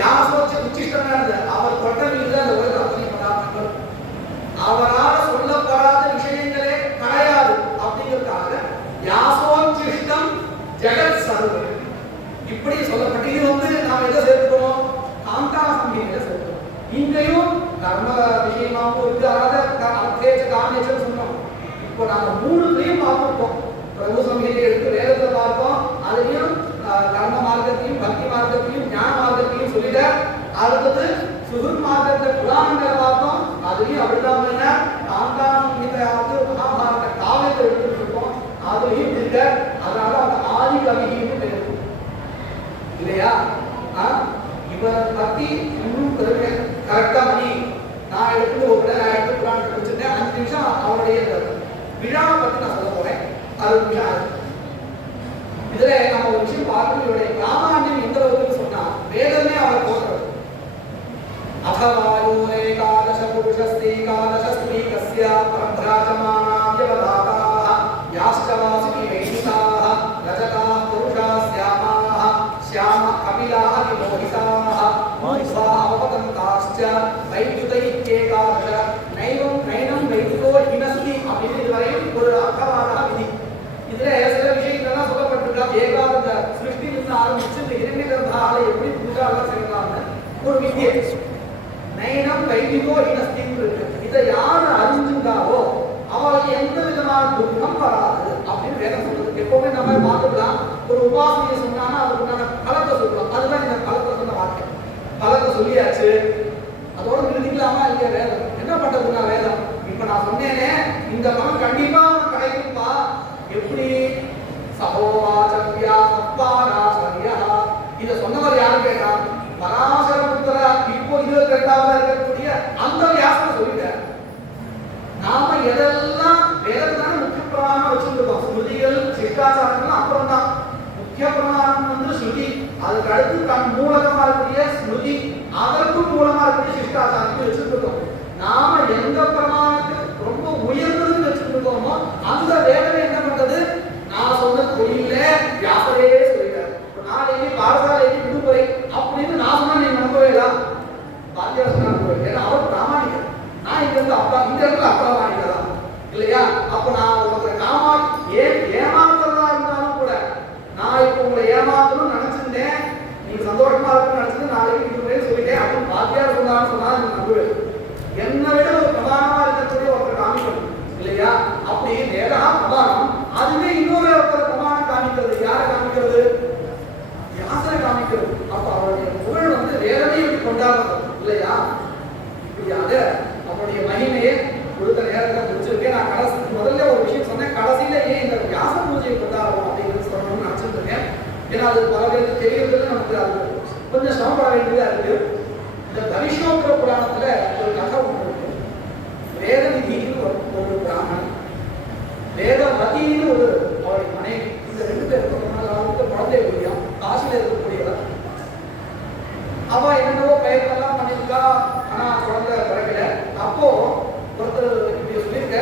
யாசோச்ச உச்சிஷ்டமானது அவர் தொட்ட மீது அந்த உலக அத்தனை பதார்த்தங்கள் அவரால் சொல்லப்படாத விஷயங்களே கிடையாது அப்படிங்கிறதுக்காக யாசோச்சிஷ்டம் ஜெகத் சர்வம் இப்படி சொல்லப்பட்டு இது வந்து நாம் எதை சேர்க்கிறோம், காந்தா சங்கீத சேர்க்கிறோம். இங்கேயும் கர்ம விஷயமாகவும் இருக்கு, அதாவது அர்த்தேச்ச காமேச்சன்னு சொன்னோம். இப்போ நாம மூணுலையும் பார்த்துருக்கோம். பிரபு சங்கீதை எடுத்து வேதத்தை பார்த்தோம், அதுலயும் கர்ம மார்க்கத்தையும் பக்தி மார்க்கத்தையும் ஞான மார்க்கத்தையும் சொல்லிட. அடுத்தது சுகுர் மார்க்கத்தை புராணங்களை பார்த்தோம், அதுலயும் அப்படிதான் காந்தா சங்கீதையாவது மகாபாரத காவியத்தை எடுத்துட்டு இருக்கோம், அதுலயும் இருக்க. அதனால அந்த ஆதி கவிதையும் பேரு இல்லையா? இவர் பத்தி இன்னும் கரெக்டா மணி நான் எடுத்து ஒரு எடுத்து புராணத்தை வச்சிருந்தேன். 5 நிமிஷம் அவருடைய விழாவை பத்தி நான் சொல்ல போறேன். 60 நிமிஷம் ஆகுது. இதுல நம்ம ஒரு விஷயம் பார்க்கணும், இவருடைய பிராமணியம் எந்த அளவுக்கு சொன்னா வேதமே அவர் போடுறது. அகவாயூரே காதச புருஷஸ்தி காதசஸ்மி கஸ்யா பிரப்ராஜமானாத்யவதாதாஹ யாஷ்டவாசி வைதிகாஹ ரஜகாஹ புருஷாஸ்யாமாஹ శ్యామ కపిలాః విమోహితాః మూర్ఛావపతంతాశ్చ வைத்யுதைத்யேகாதச நைனம் வைதிகோ ஹினஸ்தி அப்படின்னு இதுவரை ஒரு அர்த்தவாத விதி. இதுல சில விஷயங்கள்லாம் சொல்லப்பட்டிருக்கா. ஏகாத சிருஷ்டி இருந்து ஆரம்பிச்சு இந்த இரண்டு கர்ப்பால எப்படி பூஜாலாம் செய்யலாம்னு ஒரு விதியை நைனம் வைதிகோ ஹினஸ்தின்னு இருக்கு. இதை யாரு அறிஞ்சுட்டாவோ அவளுக்கு எந்த விதமான துக்கம் வராது அப்படின்னு வேதம் சொல்றது. எப்பவுமே நம்ம பார்த்துக்கலாம், ஒரு உபாசனையை சொன்னாங்கன்னா அதுக்கு பலத்தை சொல்லலாம். அதுதான் இந்த பலத்தை சொன்ன வார்த்தை. பலத்தை சொல்லியாச்சு, அதோட நிறுத்திக்கலாமா இல்லையா? வேதம் என்ன பண்றதுன்னா வேதம் இப்ப நான் சொன்னேனே இந்த பலம் கண்டிப்பா கிடைக்கும்பா. எப்படி சகோவாச்சவ்யா சத்வாராசரியா இதை சொன்னவர் யாரு கேட்டா பராசர புத்திரா. இப்போ 28வது இருக்கக்கூடிய அந்த வியாசனை சொல்லிட்டார். நாம எதெல்லாம் வேதத்தான முக்கிய பிரமாணம் வச்சிருக்கோம். ஸ்ருதிகள் சிஷ்டாச்சாரங்கள் அப்புறம் தான். முக்கிய பிரமாணம் வந்து ஸ்ருதி, அதுக்கு அடுத்து தன் மூலகமா இருக்கக்கூடிய ஸ்ருதி, அதற்கும் மூலமா இருக்கக்கூடிய சிஷ்டாச்சாரத்தை வச்சிருக்கோம். நாம எந்த பிரமாணத்துக்கு ரொம்ப உயர்ந்ததுன்னு வச்சிருக்கோமோ அந்த வேதனை என்ன பண்றது, நான் சொன்ன தொழில வியாசரே சொல்லிட்டார். நாளைக்கு பாரசாலைக்கு விடுமுறை அப்படின்னு நான் சொன்னா நீங்க நம்பவே இல்லை. பாத்தியார் சொன்னார், ஏன்னா அவர் பிராமணிகர். நான் இங்க இருந்து அப்பா இந்த இடத்துல அப்பிரமாணிக்கலாம் இல்லையா? அப்ப நான் உங்களை ஏமாத்துறதா இருந்தாலும் கூட நான் இப்ப உங்களை ஏமாத்தணும்னு நினைச்சிருந்தேன், நீங்க சந்தோஷமா இருக்குன்னு நினைச்சிட்டு நாளைக்கு விடுமுறை சொல்லிட்டேன் அப்படின்னு பாத்தியார் சொன்னான்னு சொன்னா நீங்க நம்புவேன். என்னை விட ஒரு பிரதானமா இருக்கக்கூடிய ஒருத்தர் காமிக்கணும் இல்லையா? அப்படி வேதா பிரதானம், அதுவே இன்னொரு ஒருத்தர் பிரதானம் காமிக்கிறது. யாரை காமிக்கிறது? வியாசரை காமிக்கிறது. அப்ப அவருடைய புகழ் வந்து வேதனை இப்படி கொண்டாடுறது இல்லையா? இப்படியாக அவருடைய மகிமையை கொடுத்த நேரத்தில் முடிச்சிருக்கேன். நான் முதல்ல ஒரு விஷயம் சொன்னேன், கடைசியில ஏன் இந்த வியாச பூஜையை கொண்டாடுறோம் அப்படின்னு சொல்லணும்னு நினைச்சிருக்கேன். ஏன்னா அது பல பேருக்கு தெரியறதுன்னு நமக்கு அது கொஞ்சம் சிரமப்பட வேண்டியதா இருக்கு. இந்த தரிசோத்தர புராணத்துல ஒரு கதை ஒன்று இருக்கு. வேதநிதினு ஒரு பிராமணன், வேதவதினு ஒரு அவருடைய மனைவி. இந்த 2 பேருக்கு குழந்தை முடியும். காசில இருக்கக்கூடியவர். அவ என்னென்னவோ பயிர்களெல்லாம் பண்ணிருக்கா, ஆனா குழந்தை பிறக்கல. அப்போ ஒருத்தர் இப்படி சொல்லியிருக்க,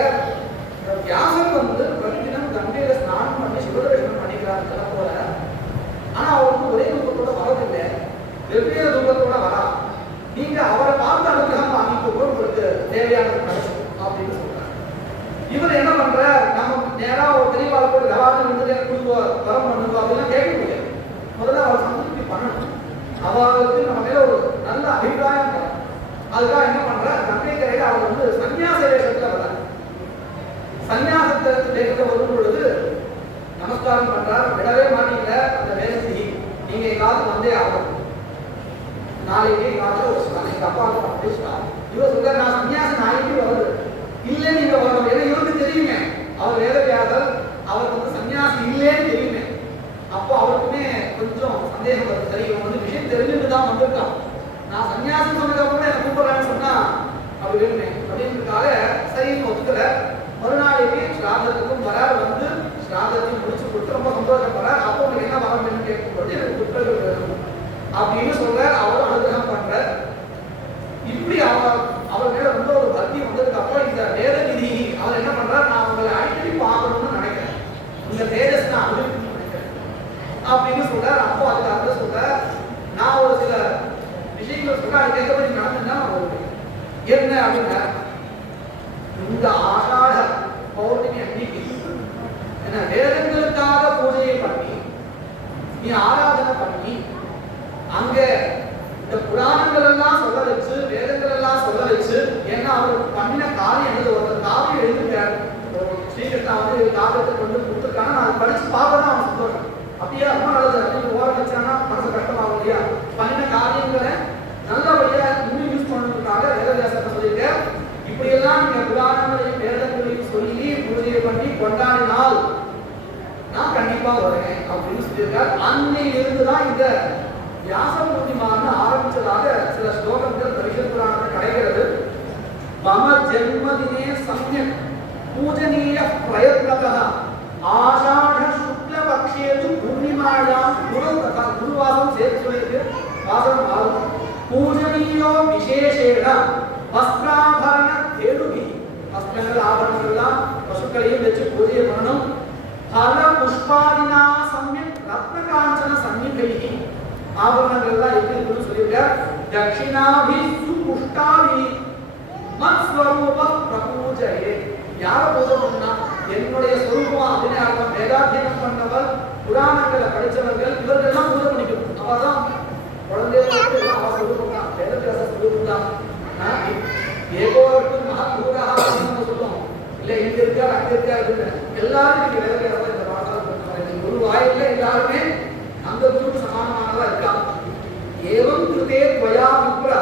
வியாசர் வந்து பிரதிதினம் கங்கையில ஸ்நானம் பண்ணி சிவதர்சனம் பண்ணிக்கிறாரு போல. ஆனா அவருக்கு ஒரே ரூபத்தோட வரதில்லை, வெவ்வேறு ரூபத்தோட வரா. நீங்க அவரை பார்த்து அனுகிரகம் வாங்கிட்டு கூட உங்களுக்கு தேவையானது கிடைக்கும் அப்படின்னு சொல்றாரு. இவர் என்ன பண்ற, நம்ம நேரா ஒரு தெளிவாக போய் கவாதம் வந்து வரம் பண்ணுவோம் அப்படிலாம் கேட்க முடியாது. முதல்ல அவர் சந்திப்பி பண்ணணும். அவருக்கு நம்ம மேல ஒரு நல்ல அபிப்பிராயம் வரும். அதுக்காக என்ன பண்ற, கங்கை கரையில அவர் வந்து சன்னியாச வேஷத்துல வர. சன்னியாசத்தை வேஷத்தை வரும் பொழுது நமஸ்காரம் பண்றார். விடவே மாட்டீங்க அந்த வேலைக்கு, நீங்க எங்காவது வந்தே ஆகும். நாளைக்கு காலையில் ஒரு சொன்னாங்க எங்கள் அப்பா பேசுவா இவர் சொல்ற நான் சன்னியாசம் நாளைக்கு வருது இல்லை நீங்க வரணும் ஏன்னா இவருக்கு தெரியுமே அவர் வேதவியாசர் அவருக்கு வந்து சன்னியாசம் இல்லைன்னு தெரியுமே அப்போ அவருக்குமே கொஞ்சம் சந்தேகம் வருது சரி இவன் வந்து விஷயம் தெரிஞ்சுட்டு தான் வந்திருக்கான் நான் சன்னியாசம் சொன்னதுக்கப்புறம் என்ன கூப்பிடுறேன்னு சொன்னா அப்படி வேணுமே அப்படின்றதுக்காக சரின்னு ஒத்துக்கல மறுநாளைக்கு ஸ்ராதத்துக்கும் வரார் வந்து ஸ்ராதத்தையும் முடிச்சு கொடுத்து ரொம்ப சந்தோஷப்படுறார் அப்போ உங்களுக்கு என்ன வரம் வேணும்னு கேட்கும்போது எனக்கு புத்தகம் வேணும் அப்படின்னு சொல்ற அவரும் அனுகிரகம் பண்ற இப்படி அவர் மேல ரொம்ப ஒரு பக்தி வந்ததுக்கு அப்புறம் இந்த வேத விதி அவர் என்ன பண்றாரு நான் உங்களை அடிக்கடி பார்க்கணும்னு நினைக்கிறேன் இந்த தேஜஸ் நான் அனுபவிக்கணும்னு நினைக்கிறேன் அப்படின்னு சொல்றாரு அப்போ அதுக்கு அர்த்தம் சொல்ற நான் ஒரு சில விஷயங்கள் சொல்ற அதுக்கேற்ற மாதிரி நடந்துன்னா என்ன அப்படின்னா இந்த ஆஷாட பௌர்ணமி அன்னைக்கு என்ன வேதங்களுக்காக பூஜையை பண்ணி நீ ஆராதனை பண்ணி அங்க இந்த புராணங்கள் எல்லாம் சொல்ல வச்சு வேதங்கள் எல்லாம் சொல்ல வச்சு ஏன்னா அவர் பண்ணின காரியம் என்னது ஒரு காவியம் எழுதிட்டார் ஸ்ரீகிருஷ்ணா வந்து காவியத்தை கொண்டு கொடுத்துருக்காங்க நான் படிச்சு பார்க்கணும் அவன் சந்தோஷம் அப்படியே ரொம்ப நல்லது அப்படின்னு ஓர வச்சானா மனசு கஷ்டமாகும் இல்லையா பண்ணின காரியங்களை நல்லபடியா இன்னும் யூஸ் பண்ணுறதுக்காக வேதவியாசத்தை சொல்லியிருக்கேன் இப்படியெல்லாம் நீங்க புராணங்களையும் வேதங்களையும் சொல்லி பூஜையை பண்ணி கொண்டாடினால் நான் கண்டிப்பா வருவேன் அப்படின்னு சொல்லியிருக்கார் அன்னையிலிருந்து தான் இந்த வியாச பூர்ணிமான்னு ஆரம்பிச்சதாக சில ஸ்லோகங்கள் பரிஷத் புராணத்தில் கிடைக்கிறது மம ஜென்மதினே சம்யக் பூஜனீய பிரயத்னதः ஆஷாட சுக்ல பக்ஷேது பூர்ணிமாயாம் குருவாசம் சேர்த்து சொல்லியிருக்கு வாசனம் ஆகும் பூஜனீயோ விசேஷேன வஸ்திராபரண தேடுகி வஸ்திரங்கள் ஆபரணங்கள்லாம் பசுக்களையும் வச்சு பூஜையை பண்ணணும் ஹர புஷ்பாதினா சம்யக் ரத்ன காஞ்சன சன்னிகைஹி ஆபரணங்கள்லாம் எப்படி இருக்குன்னு சொல்லியிருக்கார் தட்சிணாபி சுபுஷ்டாபி மத் ஸ்வரூப பிரபூஜையே யாரை பூஜை பண்ணா என்னுடைய ஸ்வரூபம் அப்படின்னு அர்த்தம் வேதாத்தியனம் பண்ணவர் புராணங்களை படித்தவர்கள் இவர்களெல்லாம் பூஜை பண்ணிக்கணும் அவதான் குழந்தைகளுக்கு எல்லாம் அவ ஸ்வரூபம் தான் வேதவியாச ஸ்வரூபம் தான் ஏகோவர்க்கும் மகத்பூராக சொல்லுவோம் இல்லை எங்க இருக்கார் அங்க இருக்காரு எல்லாரும் இன்னைக்கு வேதவியாசம் இந்த பாடத்தில் குரு வாயில எல்லாருமே அந்த குருக்கு சமானமானதா இருக்கா ஏவம் கிருதே துவயா விப்ர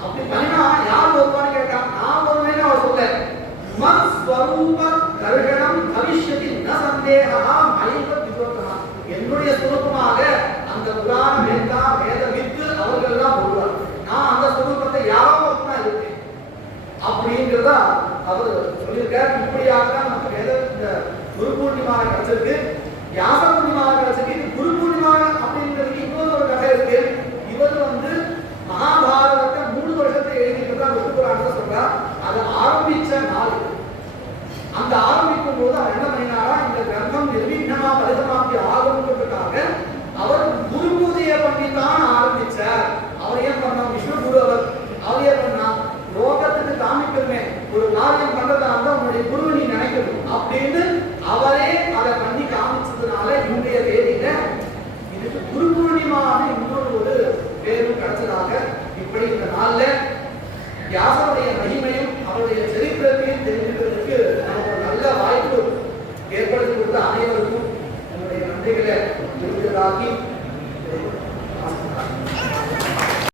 அப்படி பண்ணினா யார் வருவான்னு கேட்டான் நான் வருவேன்னு அவர் சொல்ல மத் ஸ்வரூப தர்ஷனம் பவிஷ்யதி ந சந்தேகா மைவ வித்வதா என்னுடைய ஸ்வரூபமாக அந்த புராண வேதா வேத வித்து அவர்கள் எல்லாம் வருவார் நான் அந்த ஸ்வரூபத்தை யாரோ ஒருத்தனா இருக்கேன் அப்படிங்கிறதா அவர் சொல்லியிருக்கார் இப்படியாக தான் நமக்கு வேத இந்த குரு பூர்ணிமாவை கிடைச்சிருக்கு வியாச பூர்ணிமாவை கிடைச்சிருக்கு இது குரு பூர்ணிமாவை அப்படிங்கிறதுக்கு இன்னொரு ஒரு கதை இருக்கு இவர் வந்து மகாபாரதத்தை 3 வருஷத்தை எழுதிட்டு விஷ்ணு புராணத்தை சொல்றார் அதை ஆரம்பிச்ச நாள் அந்த ஆரம்பிக்கும் போது அவர் என்ன பண்ணினாரா இந்த கிரந்தம் நிர்விக்னமா பரிசமாப்தி ஆகணுன்றதுக்காக அவர் குரு பூஜையை பண்ணித்தான் ஆரம்பிச்சார் அவர் ஏன் பண்ணா விஷ்ணு குரு அவர் ஏன் பண்ணா லோகத்துக்கு காமிக்கணுமே ஒரு காரியம் பண்றதா இருந்தா உங்களுடைய குருவை நீ நினைக்கணும் அப்படின்னு அவரே அதை பண்ணி காமிச்சதுனால இன்றைய தேதியில இதுக்கு குரு பூர்ணிமான்னு இன்னொரு ஒரு பேரும் கிடைச்சதாக இப்படி இந்த நாள்ல வியாசருடைய மகிமையும் அவருடைய சரித்திரத்தையும் தெரிஞ்சுக்கிறதுக்கு நமக்கு ஒரு நல்ல வாய்ப்பு ஏற்படுத்தி கொடுத்த அனைவருக்கும் என்னுடைய நன்றிகளை இருக்கிறதாக்கி